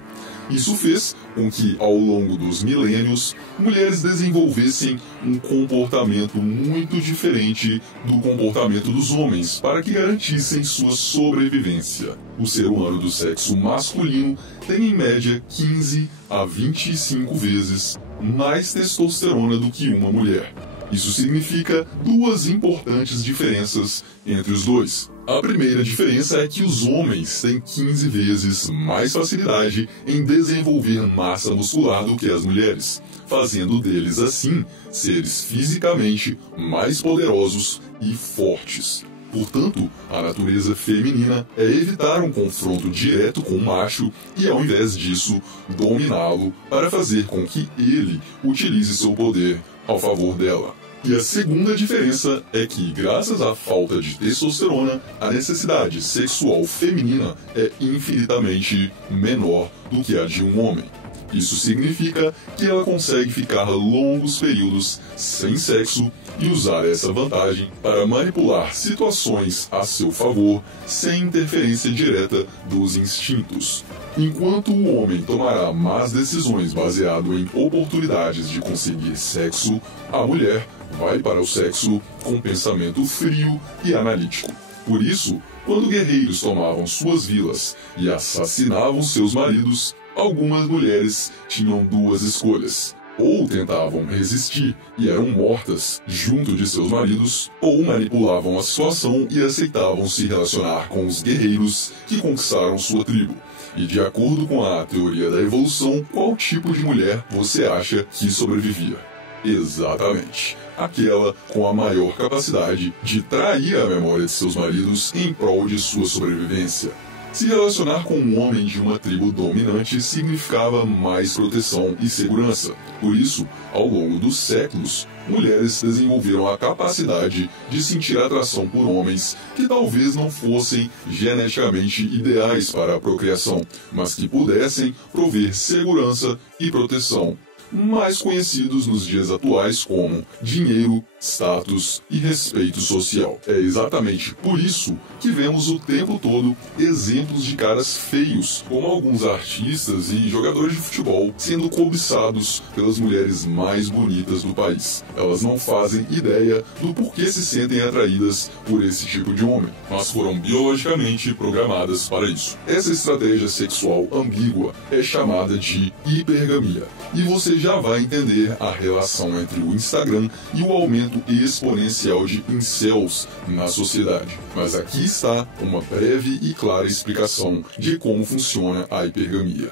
Isso fez com que, ao longo dos milênios, mulheres desenvolvessem um comportamento muito diferente do comportamento dos homens para que garantissem sua sobrevivência. O ser humano do sexo masculino tem em média 15 a 25 vezes mais testosterona do que uma mulher. Isso significa 2 importantes diferenças entre os dois. A primeira diferença é que os homens têm 15 vezes mais facilidade em desenvolver massa muscular do que as mulheres, fazendo deles, assim, seres fisicamente mais poderosos e fortes. Portanto, a natureza feminina é evitar um confronto direto com o macho e, ao invés disso, dominá-lo para fazer com que ele utilize seu poder ao favor dela. E a segunda diferença é que, graças à falta de testosterona, a necessidade sexual feminina é infinitamente menor do que a de um homem. Isso significa que ela consegue ficar longos períodos sem sexo e usar essa vantagem para manipular situações a seu favor sem interferência direta dos instintos. Enquanto o homem tomará más decisões baseado em oportunidades de conseguir sexo, a mulher vai para o sexo com pensamento frio e analítico. Por isso, quando guerreiros tomavam suas vilas e assassinavam seus maridos, algumas mulheres tinham 2 escolhas. Ou tentavam resistir e eram mortas junto de seus maridos, ou manipulavam a situação e aceitavam se relacionar com os guerreiros que conquistaram sua tribo. E de acordo com a teoria da evolução, qual tipo de mulher você acha que sobrevivia? Exatamente, aquela com a maior capacidade de trair a memória de seus maridos em prol de sua sobrevivência. Se relacionar com um homem de uma tribo dominante significava mais proteção e segurança. Por isso, ao longo dos séculos, mulheres desenvolveram a capacidade de sentir atração por homens que talvez não fossem geneticamente ideais para a procriação, mas que pudessem prover segurança e proteção, mais conhecidos nos dias atuais como dinheiro, status e respeito social. É exatamente por isso que vemos o tempo todo exemplos de caras feios, como alguns artistas e jogadores de futebol, sendo cobiçados pelas mulheres mais bonitas do país. Elas não fazem ideia do porquê se sentem atraídas por esse tipo de homem, mas foram biologicamente programadas para isso. Essa estratégia sexual ambígua é chamada de hipergamia, e você já vai entender a relação entre o Instagram e o aumento exponencial de incels na sociedade. Mas aqui está uma breve e clara explicação de como funciona a hipergamia.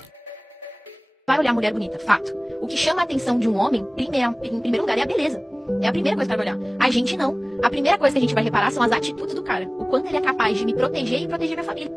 Vai olhar mulher bonita, fato. O que chama a atenção de um homem, em primeiro lugar, é a beleza. É a primeira coisa que vai olhar. A gente não. A primeira coisa que a gente vai reparar são as atitudes do cara. O quanto ele é capaz de me proteger e proteger minha família.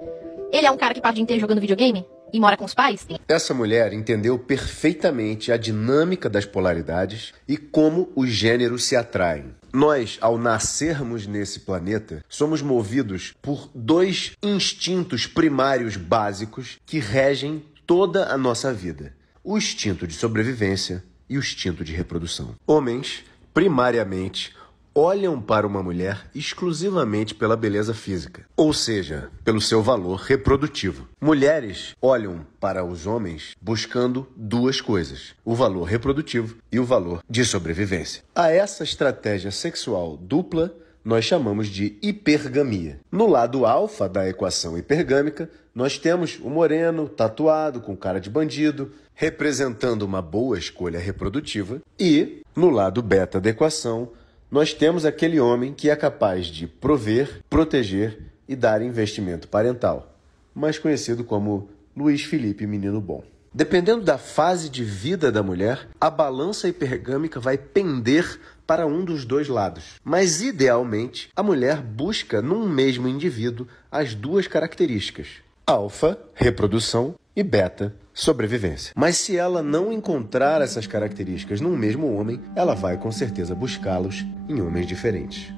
Ele é um cara que passa o dia inteiro jogando videogame e mora com os pais? Essa mulher entendeu perfeitamente a dinâmica das polaridades e como os gêneros se atraem. Nós, ao nascermos nesse planeta, somos movidos por 2 instintos primários básicos que regem toda a nossa vida: o instinto de sobrevivência e o instinto de reprodução. Homens, primariamente, olham para uma mulher exclusivamente pela beleza física, ou seja, pelo seu valor reprodutivo. Mulheres olham para os homens buscando duas coisas: o valor reprodutivo e o valor de sobrevivência. A essa estratégia sexual dupla nós chamamos de hipergamia. No lado alfa da equação hipergâmica, nós temos o moreno, tatuado, com cara de bandido, representando uma boa escolha reprodutiva, e no lado beta da equação, nós temos aquele homem que é capaz de prover, proteger e dar investimento parental, mais conhecido como Luiz Felipe Menino Bom. Dependendo da fase de vida da mulher, a balança hipergâmica vai pender para um dos dois lados. Mas, idealmente, a mulher busca num mesmo indivíduo as duas características: alfa, reprodução, e beta, sobrevivência. Mas se ela não encontrar essas características num mesmo homem, ela vai com certeza buscá-los em homens diferentes.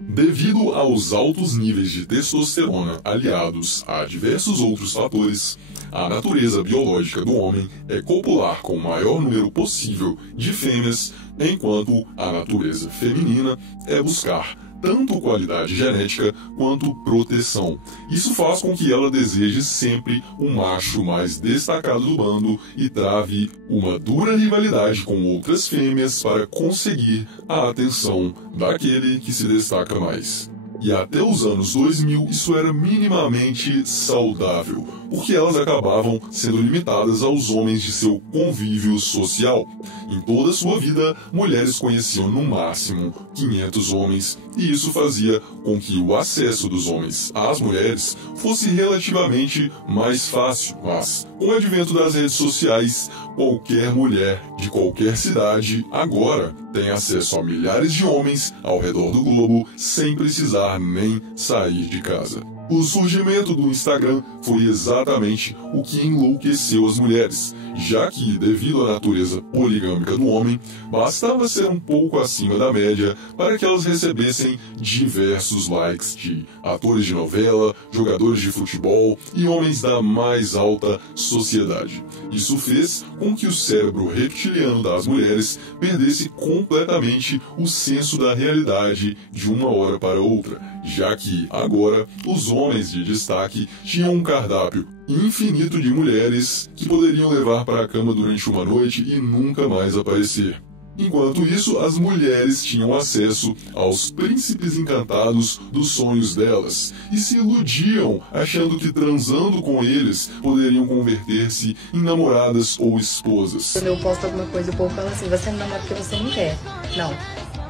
Devido aos altos níveis de testosterona aliados a diversos outros fatores, a natureza biológica do homem é copular com o maior número possível de fêmeas, enquanto a natureza feminina é buscar tanto qualidade genética quanto proteção. Isso faz com que ela deseje sempre um macho mais destacado do bando e trave uma dura rivalidade com outras fêmeas para conseguir a atenção daquele que se destaca mais. E até os anos 2000 isso era minimamente saudável, porque elas acabavam sendo limitadas aos homens de seu convívio social. Em toda a sua vida, mulheres conheciam no máximo 500 homens, e isso fazia com que o acesso dos homens às mulheres fosse relativamente mais fácil. Mas, com o advento das redes sociais, qualquer mulher de qualquer cidade agora tem acesso a milhares de homens ao redor do globo sem precisar nem sair de casa. O surgimento do Instagram foi exatamente o que enlouqueceu as mulheres, já que, devido à natureza poligâmica do homem, bastava ser um pouco acima da média para que elas recebessem diversos likes de atores de novela, jogadores de futebol e homens da mais alta sociedade. Isso fez com que o cérebro reptiliano das mulheres perdesse completamente o senso da realidade de uma hora para outra, já que, agora, os homens de destaque tinham um cardápio infinito de mulheres que poderiam levar para a cama durante uma noite e nunca mais aparecer. Enquanto isso, as mulheres tinham acesso aos príncipes encantados dos sonhos delas e se iludiam achando que transando com eles poderiam converter-se em namoradas ou esposas. Quando eu posto alguma coisa, o povo fala assim: você não namora porque você não quer. Não,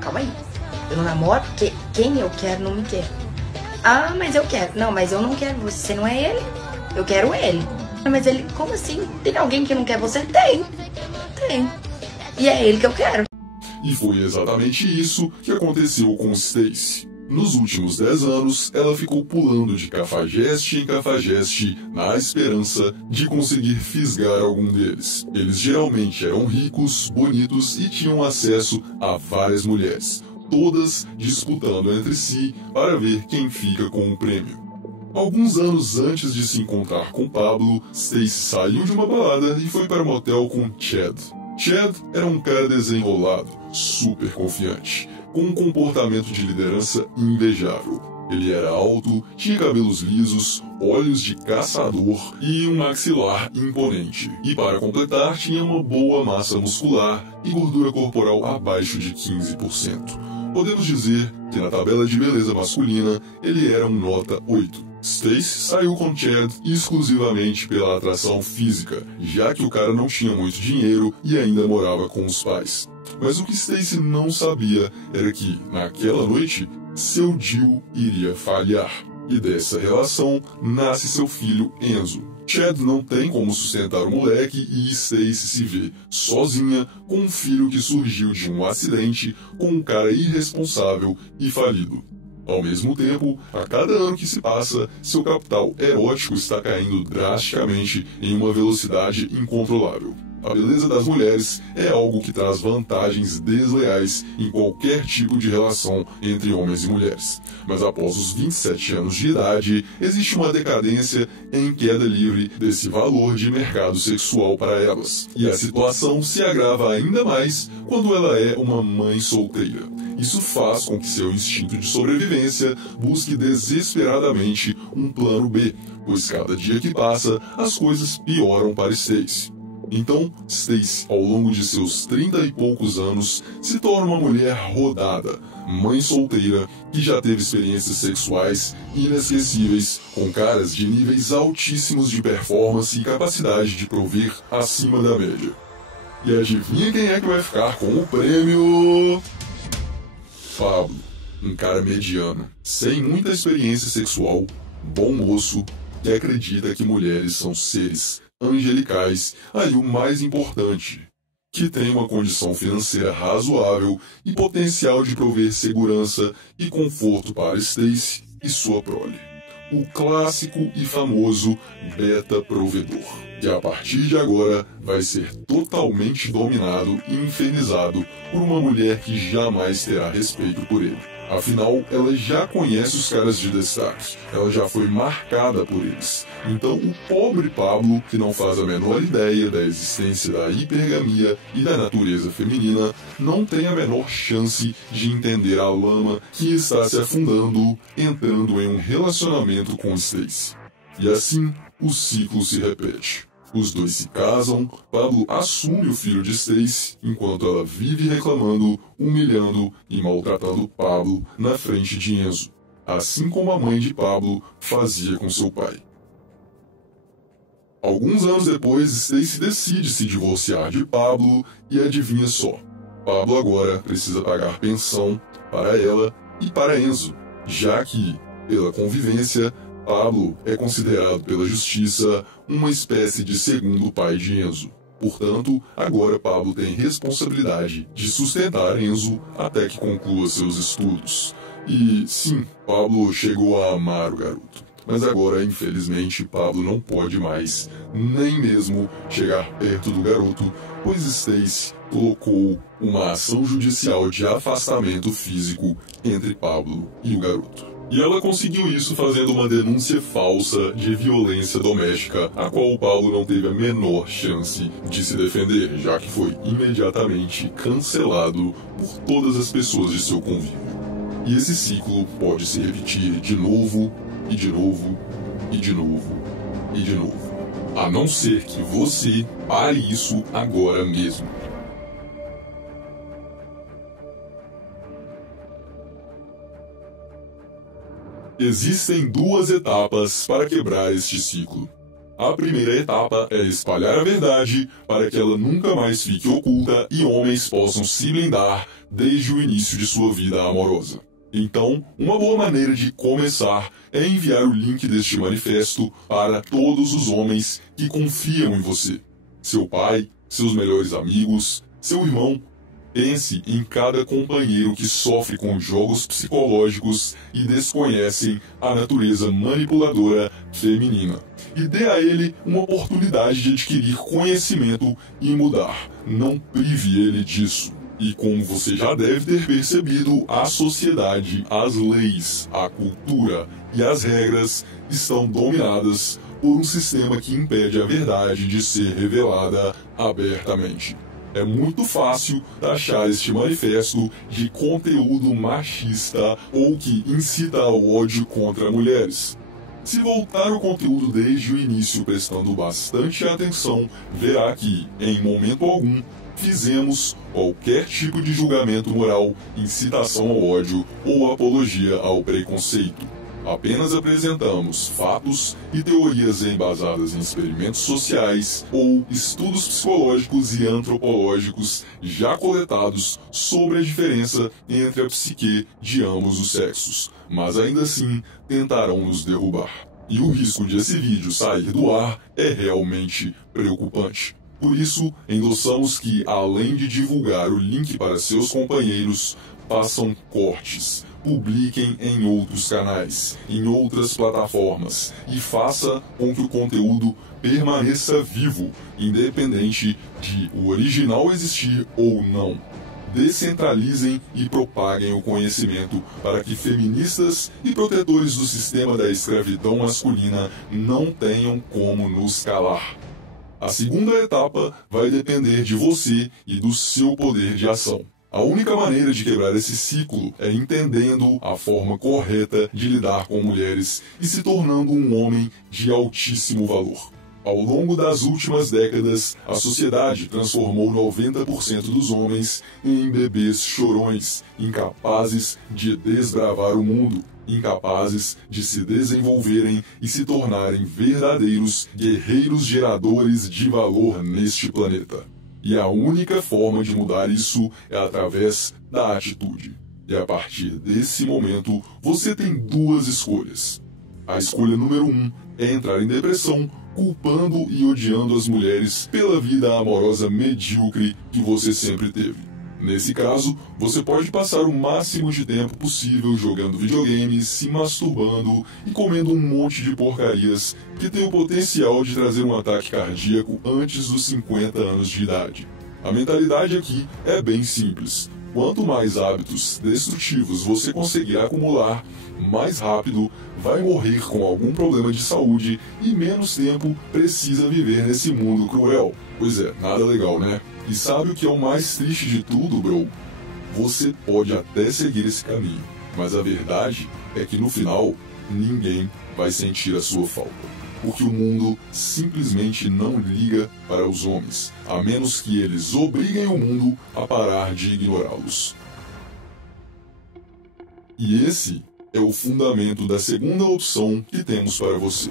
calma aí. Eu não namoro porque quem eu quero não me quer. Ah, mas eu quero. Não, mas eu não quero. Você não é ele? Eu quero ele. Mas ele, como assim? Tem alguém que não quer você? Tem. E é ele que eu quero. E foi exatamente isso que aconteceu com Stacy. Nos últimos 10 anos, ela ficou pulando de cafajeste em cafajeste na esperança de conseguir fisgar algum deles. Eles geralmente eram ricos, bonitos e tinham acesso a várias mulheres, todas disputando entre si para ver quem fica com o prêmio. Alguns anos antes de se encontrar com Pablo, Stacy saiu de uma balada e foi para um motel com Chad. Chad era um cara desenrolado, super confiante, com um comportamento de liderança invejável. Ele era alto, tinha cabelos lisos, olhos de caçador e um maxilar imponente. E para completar, tinha uma boa massa muscular e gordura corporal abaixo de 15%. Podemos dizer que na tabela de beleza masculina, ele era um nota 8. Stacy saiu com Chad exclusivamente pela atração física, já que o cara não tinha muito dinheiro e ainda morava com os pais. Mas o que Stacy não sabia era que, naquela noite, seu deal iria falhar. E dessa relação nasce seu filho Enzo. Chad não tem como sustentar o moleque e Stacy se vê sozinha com um filho que surgiu de um acidente com um cara irresponsável e falido. Ao mesmo tempo, a cada ano que se passa, seu capital erótico está caindo drasticamente em uma velocidade incontrolável. A beleza das mulheres é algo que traz vantagens desleais em qualquer tipo de relação entre homens e mulheres. Mas após os 27 anos de idade, existe uma decadência em queda livre desse valor de mercado sexual para elas. E a situação se agrava ainda mais quando ela é uma mãe solteira. Isso faz com que seu instinto de sobrevivência busque desesperadamente um plano B, pois cada dia que passa, as coisas pioram para Stacy. Então, Stacy, ao longo de seus 30 e poucos anos, se torna uma mulher rodada, mãe solteira, que já teve experiências sexuais inesquecíveis, com caras de níveis altíssimos de performance e capacidade de prover acima da média. E adivinha quem é que vai ficar com o prêmio? Pablo, um cara mediano, sem muita experiência sexual, bom moço, que acredita que mulheres são seres angelicais, aí o mais importante, que tem uma condição financeira razoável e potencial de prover segurança e conforto para Stacy e sua prole. O clássico e famoso beta provedor, que a partir de agora vai ser totalmente dominado e infernizado por uma mulher que jamais terá respeito por ele. Afinal, ela já conhece os caras de destaque, ela já foi marcada por eles. Então, o pobre Pablo, que não faz a menor ideia da existência da hipergamia e da natureza feminina, não tem a menor chance de entender a lama que está se afundando, entrando em um relacionamento com Stacy. E assim, o ciclo se repete. Os dois se casam, Pablo assume o filho de Stacy, enquanto ela vive reclamando, humilhando e maltratando Pablo na frente de Enzo, assim como a mãe de Pablo fazia com seu pai. Alguns anos depois, Stacy decide se divorciar de Pablo e adivinha só, Pablo agora precisa pagar pensão para ela e para Enzo, já que, pela convivência, Pablo é considerado pela justiça uma espécie de segundo pai de Enzo. Portanto, agora Pablo tem responsabilidade de sustentar Enzo até que conclua seus estudos. E sim, Pablo chegou a amar o garoto. Mas agora, infelizmente, Pablo não pode mais nem mesmo chegar perto do garoto, pois Stacy colocou uma ação judicial de afastamento físico entre Pablo e o garoto. E ela conseguiu isso fazendo uma denúncia falsa de violência doméstica, a qual o Pablo não teve a menor chance de se defender, já que foi imediatamente cancelado por todas as pessoas de seu convívio. E esse ciclo pode se repetir de novo, e de novo, e de novo, e de novo. A não ser que você pare isso agora mesmo. Existem duas etapas para quebrar este ciclo. A primeira etapa é espalhar a verdade para que ela nunca mais fique oculta e homens possam se blindar desde o início de sua vida amorosa. Então, uma boa maneira de começar é enviar o link deste manifesto para todos os homens que confiam em você. Seu pai, seus melhores amigos, seu irmão. Pense em cada companheiro que sofre com jogos psicológicos e desconhecem a natureza manipuladora feminina. E dê a ele uma oportunidade de adquirir conhecimento e mudar. Não prive ele disso. E como você já deve ter percebido, a sociedade, as leis, a cultura e as regras estão dominadas por um sistema que impede a verdade de ser revelada abertamente. É muito fácil achar este manifesto de conteúdo machista ou que incita ao ódio contra mulheres. Se voltar o conteúdo desde o início prestando bastante atenção, verá que, em momento algum, fizemos qualquer tipo de julgamento moral, incitação ao ódio ou apologia ao preconceito. Apenas apresentamos fatos e teorias embasadas em experimentos sociais ou estudos psicológicos e antropológicos já coletados sobre a diferença entre a psique de ambos os sexos, mas ainda assim tentarão nos derrubar. E o risco de esse vídeo sair do ar é realmente preocupante. Por isso, endossamos que, além de divulgar o link para seus companheiros, façam cortes, publiquem em outros canais, em outras plataformas e faça com que o conteúdo permaneça vivo, independente de o original existir ou não. Descentralizem e propaguem o conhecimento para que feministas e protetores do sistema da escravidão masculina não tenham como nos calar. A segunda etapa vai depender de você e do seu poder de ação. A única maneira de quebrar esse ciclo é entendendo a forma correta de lidar com mulheres e se tornando um homem de altíssimo valor. Ao longo das últimas décadas, a sociedade transformou 90% dos homens em bebês chorões, incapazes de desbravar o mundo, incapazes de se desenvolverem e se tornarem verdadeiros guerreiros geradores de valor neste planeta. E a única forma de mudar isso é através da atitude. E a partir desse momento, você tem duas escolhas. A escolha número 1 é entrar em depressão, culpando e odiando as mulheres pela vida amorosa medíocre que você sempre teve. Nesse caso, você pode passar o máximo de tempo possível jogando videogames, se masturbando e comendo um monte de porcarias que tem o potencial de trazer um ataque cardíaco antes dos 50 anos de idade. A mentalidade aqui é bem simples. Quanto mais hábitos destrutivos você conseguir acumular, mais rápido vai morrer com algum problema de saúde e menos tempo precisa viver nesse mundo cruel. Pois é, nada legal, né? E sabe o que é o mais triste de tudo, bro? Você pode até seguir esse caminho, mas a verdade é que no final, ninguém vai sentir a sua falta. Porque o mundo simplesmente não liga para os homens, a menos que eles obriguem o mundo a parar de ignorá-los. E esse é o fundamento da segunda opção que temos para você.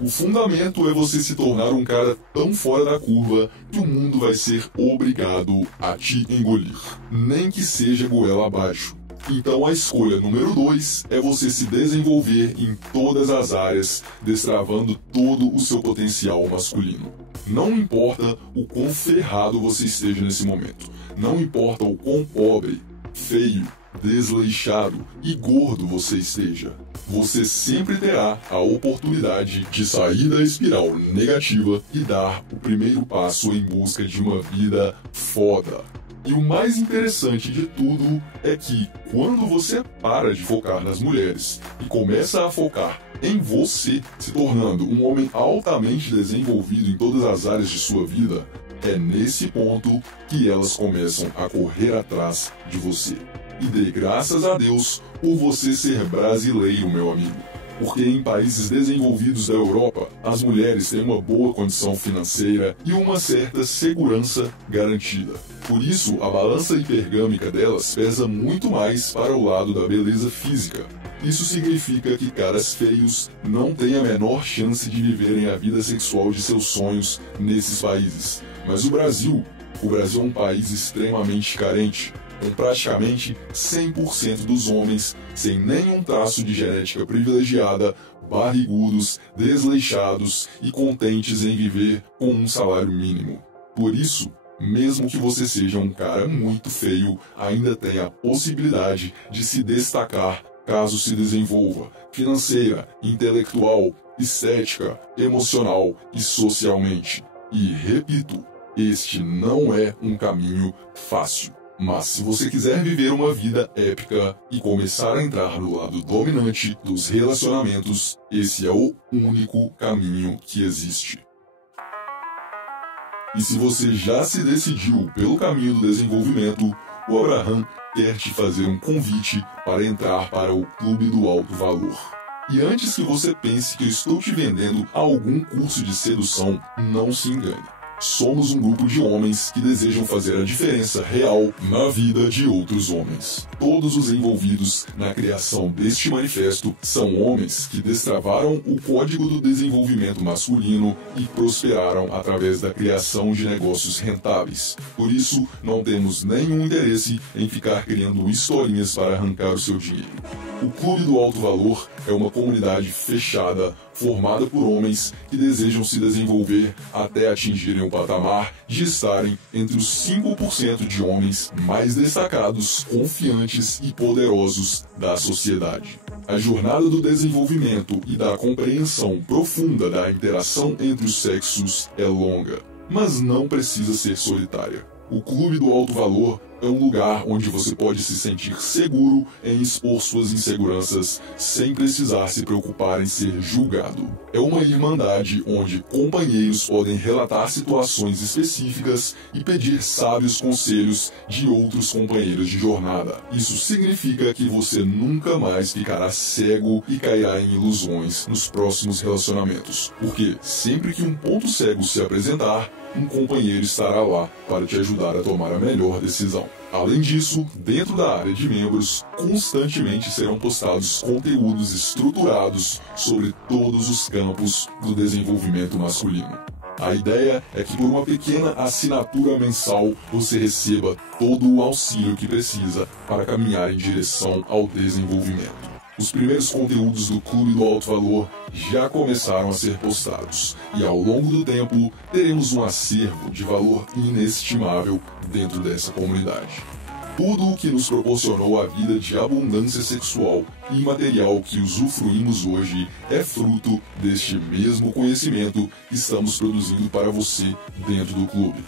O fundamento é você se tornar um cara tão fora da curva que o mundo vai ser obrigado a te engolir, nem que seja goela abaixo. Então a escolha número 2 é você se desenvolver em todas as áreas, destravando todo o seu potencial masculino. Não importa o quão ferrado você esteja nesse momento, não importa o quão pobre, feio, desleixado e gordo você esteja, você sempre terá a oportunidade de sair da espiral negativa e dar o primeiro passo em busca de uma vida foda. E o mais interessante de tudo é que, quando você para de focar nas mulheres e começa a focar em você, se tornando um homem altamente desenvolvido em todas as áreas de sua vida, é nesse ponto que elas começam a correr atrás de você. E dê graças a Deus por você ser brasileiro, meu amigo. Porque em países desenvolvidos da Europa, as mulheres têm uma boa condição financeira e uma certa segurança garantida. Por isso, a balança hipergâmica delas pesa muito mais para o lado da beleza física. Isso significa que caras feios não têm a menor chance de viverem a vida sexual de seus sonhos nesses países. Mas o Brasil é um país extremamente carente, com praticamente 100% dos homens sem nenhum traço de genética privilegiada, barrigudos, desleixados e contentes em viver com um salário mínimo. Por isso, mesmo que você seja um cara muito feio, ainda tem a possibilidade de se destacar caso se desenvolva financeira, intelectual, estética, emocional e socialmente. E repito, este não é um caminho fácil. Mas se você quiser viver uma vida épica e começar a entrar no lado dominante dos relacionamentos, esse é o único caminho que existe. E se você já se decidiu pelo caminho do desenvolvimento, o Abraham quer te fazer um convite para entrar para o Clube do Alto Valor. E antes que você pense que eu estou te vendendo algum curso de sedução, não se engane. Somos um grupo de homens que desejam fazer a diferença real na vida de outros homens. Todos os envolvidos na criação deste manifesto são homens que destravaram o código do desenvolvimento masculino e prosperaram através da criação de negócios rentáveis. Por isso, não temos nenhum interesse em ficar criando historinhas para arrancar o seu dinheiro. O Clube do Alto Valor é uma comunidade fechada, formada por homens que desejam se desenvolver até atingirem o patamar de estarem entre os 5% de homens mais destacados, confiantes e poderosos da sociedade. A jornada do desenvolvimento e da compreensão profunda da interação entre os sexos é longa, mas não precisa ser solitária. O Clube do Alto Valor é um lugar onde você pode se sentir seguro em expor suas inseguranças sem precisar se preocupar em ser julgado. É uma irmandade onde companheiros podem relatar situações específicas e pedir sábios conselhos de outros companheiros de jornada. Isso significa que você nunca mais ficará cego e cairá em ilusões nos próximos relacionamentos, porque sempre que um ponto cego se apresentar, um companheiro estará lá para te ajudar a tomar a melhor decisão. Além disso, dentro da área de membros, constantemente serão postados conteúdos estruturados sobre todos os campos do desenvolvimento masculino. A ideia é que por uma pequena assinatura mensal você receba todo o auxílio que precisa para caminhar em direção ao desenvolvimento. Os primeiros conteúdos do Clube do Alto Valor já começaram a ser postados, e ao longo do tempo teremos um acervo de valor inestimável dentro dessa comunidade. Tudo o que nos proporcionou a vida de abundância sexual e material que usufruímos hoje é fruto deste mesmo conhecimento que estamos produzindo para você dentro do clube.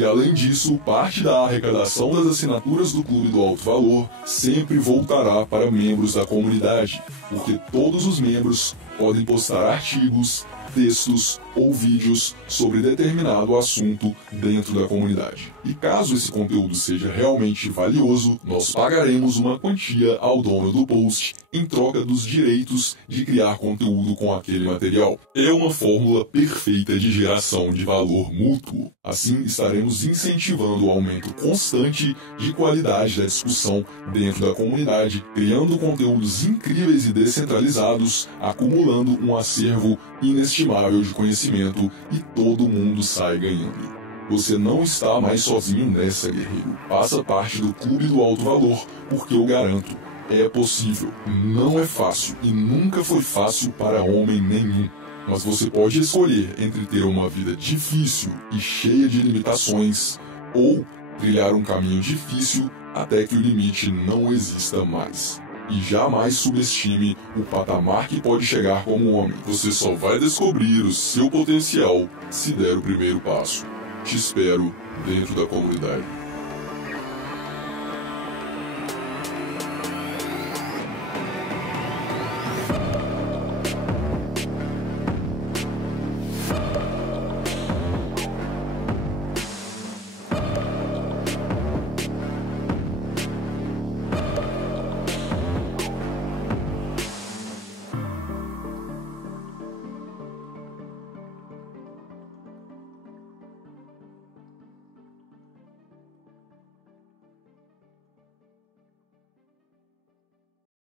E além disso, parte da arrecadação das assinaturas do Clube do Alto Valor sempre voltará para membros da comunidade, porque todos os membros podem postar artigos, textos ou vídeos sobre determinado assunto dentro da comunidade. E caso esse conteúdo seja realmente valioso, nós pagaremos uma quantia ao dono do post em troca dos direitos de criar conteúdo com aquele material. É uma fórmula perfeita de geração de valor mútuo. Assim, estaremos incentivando o aumento constante de qualidade da discussão dentro da comunidade, criando conteúdos incríveis e descentralizados, acumulando um acervo inestimável de conhecimento e todo mundo sai ganhando. Você não está mais sozinho nessa, guerreiro. Faça parte do Clube do Alto Valor, porque eu garanto, é possível. Não é fácil e nunca foi fácil para homem nenhum. Mas você pode escolher entre ter uma vida difícil e cheia de limitações ou trilhar um caminho difícil até que o limite não exista mais. E jamais subestime o patamar que pode chegar como homem. Você só vai descobrir o seu potencial se der o primeiro passo. Te espero dentro da comunidade.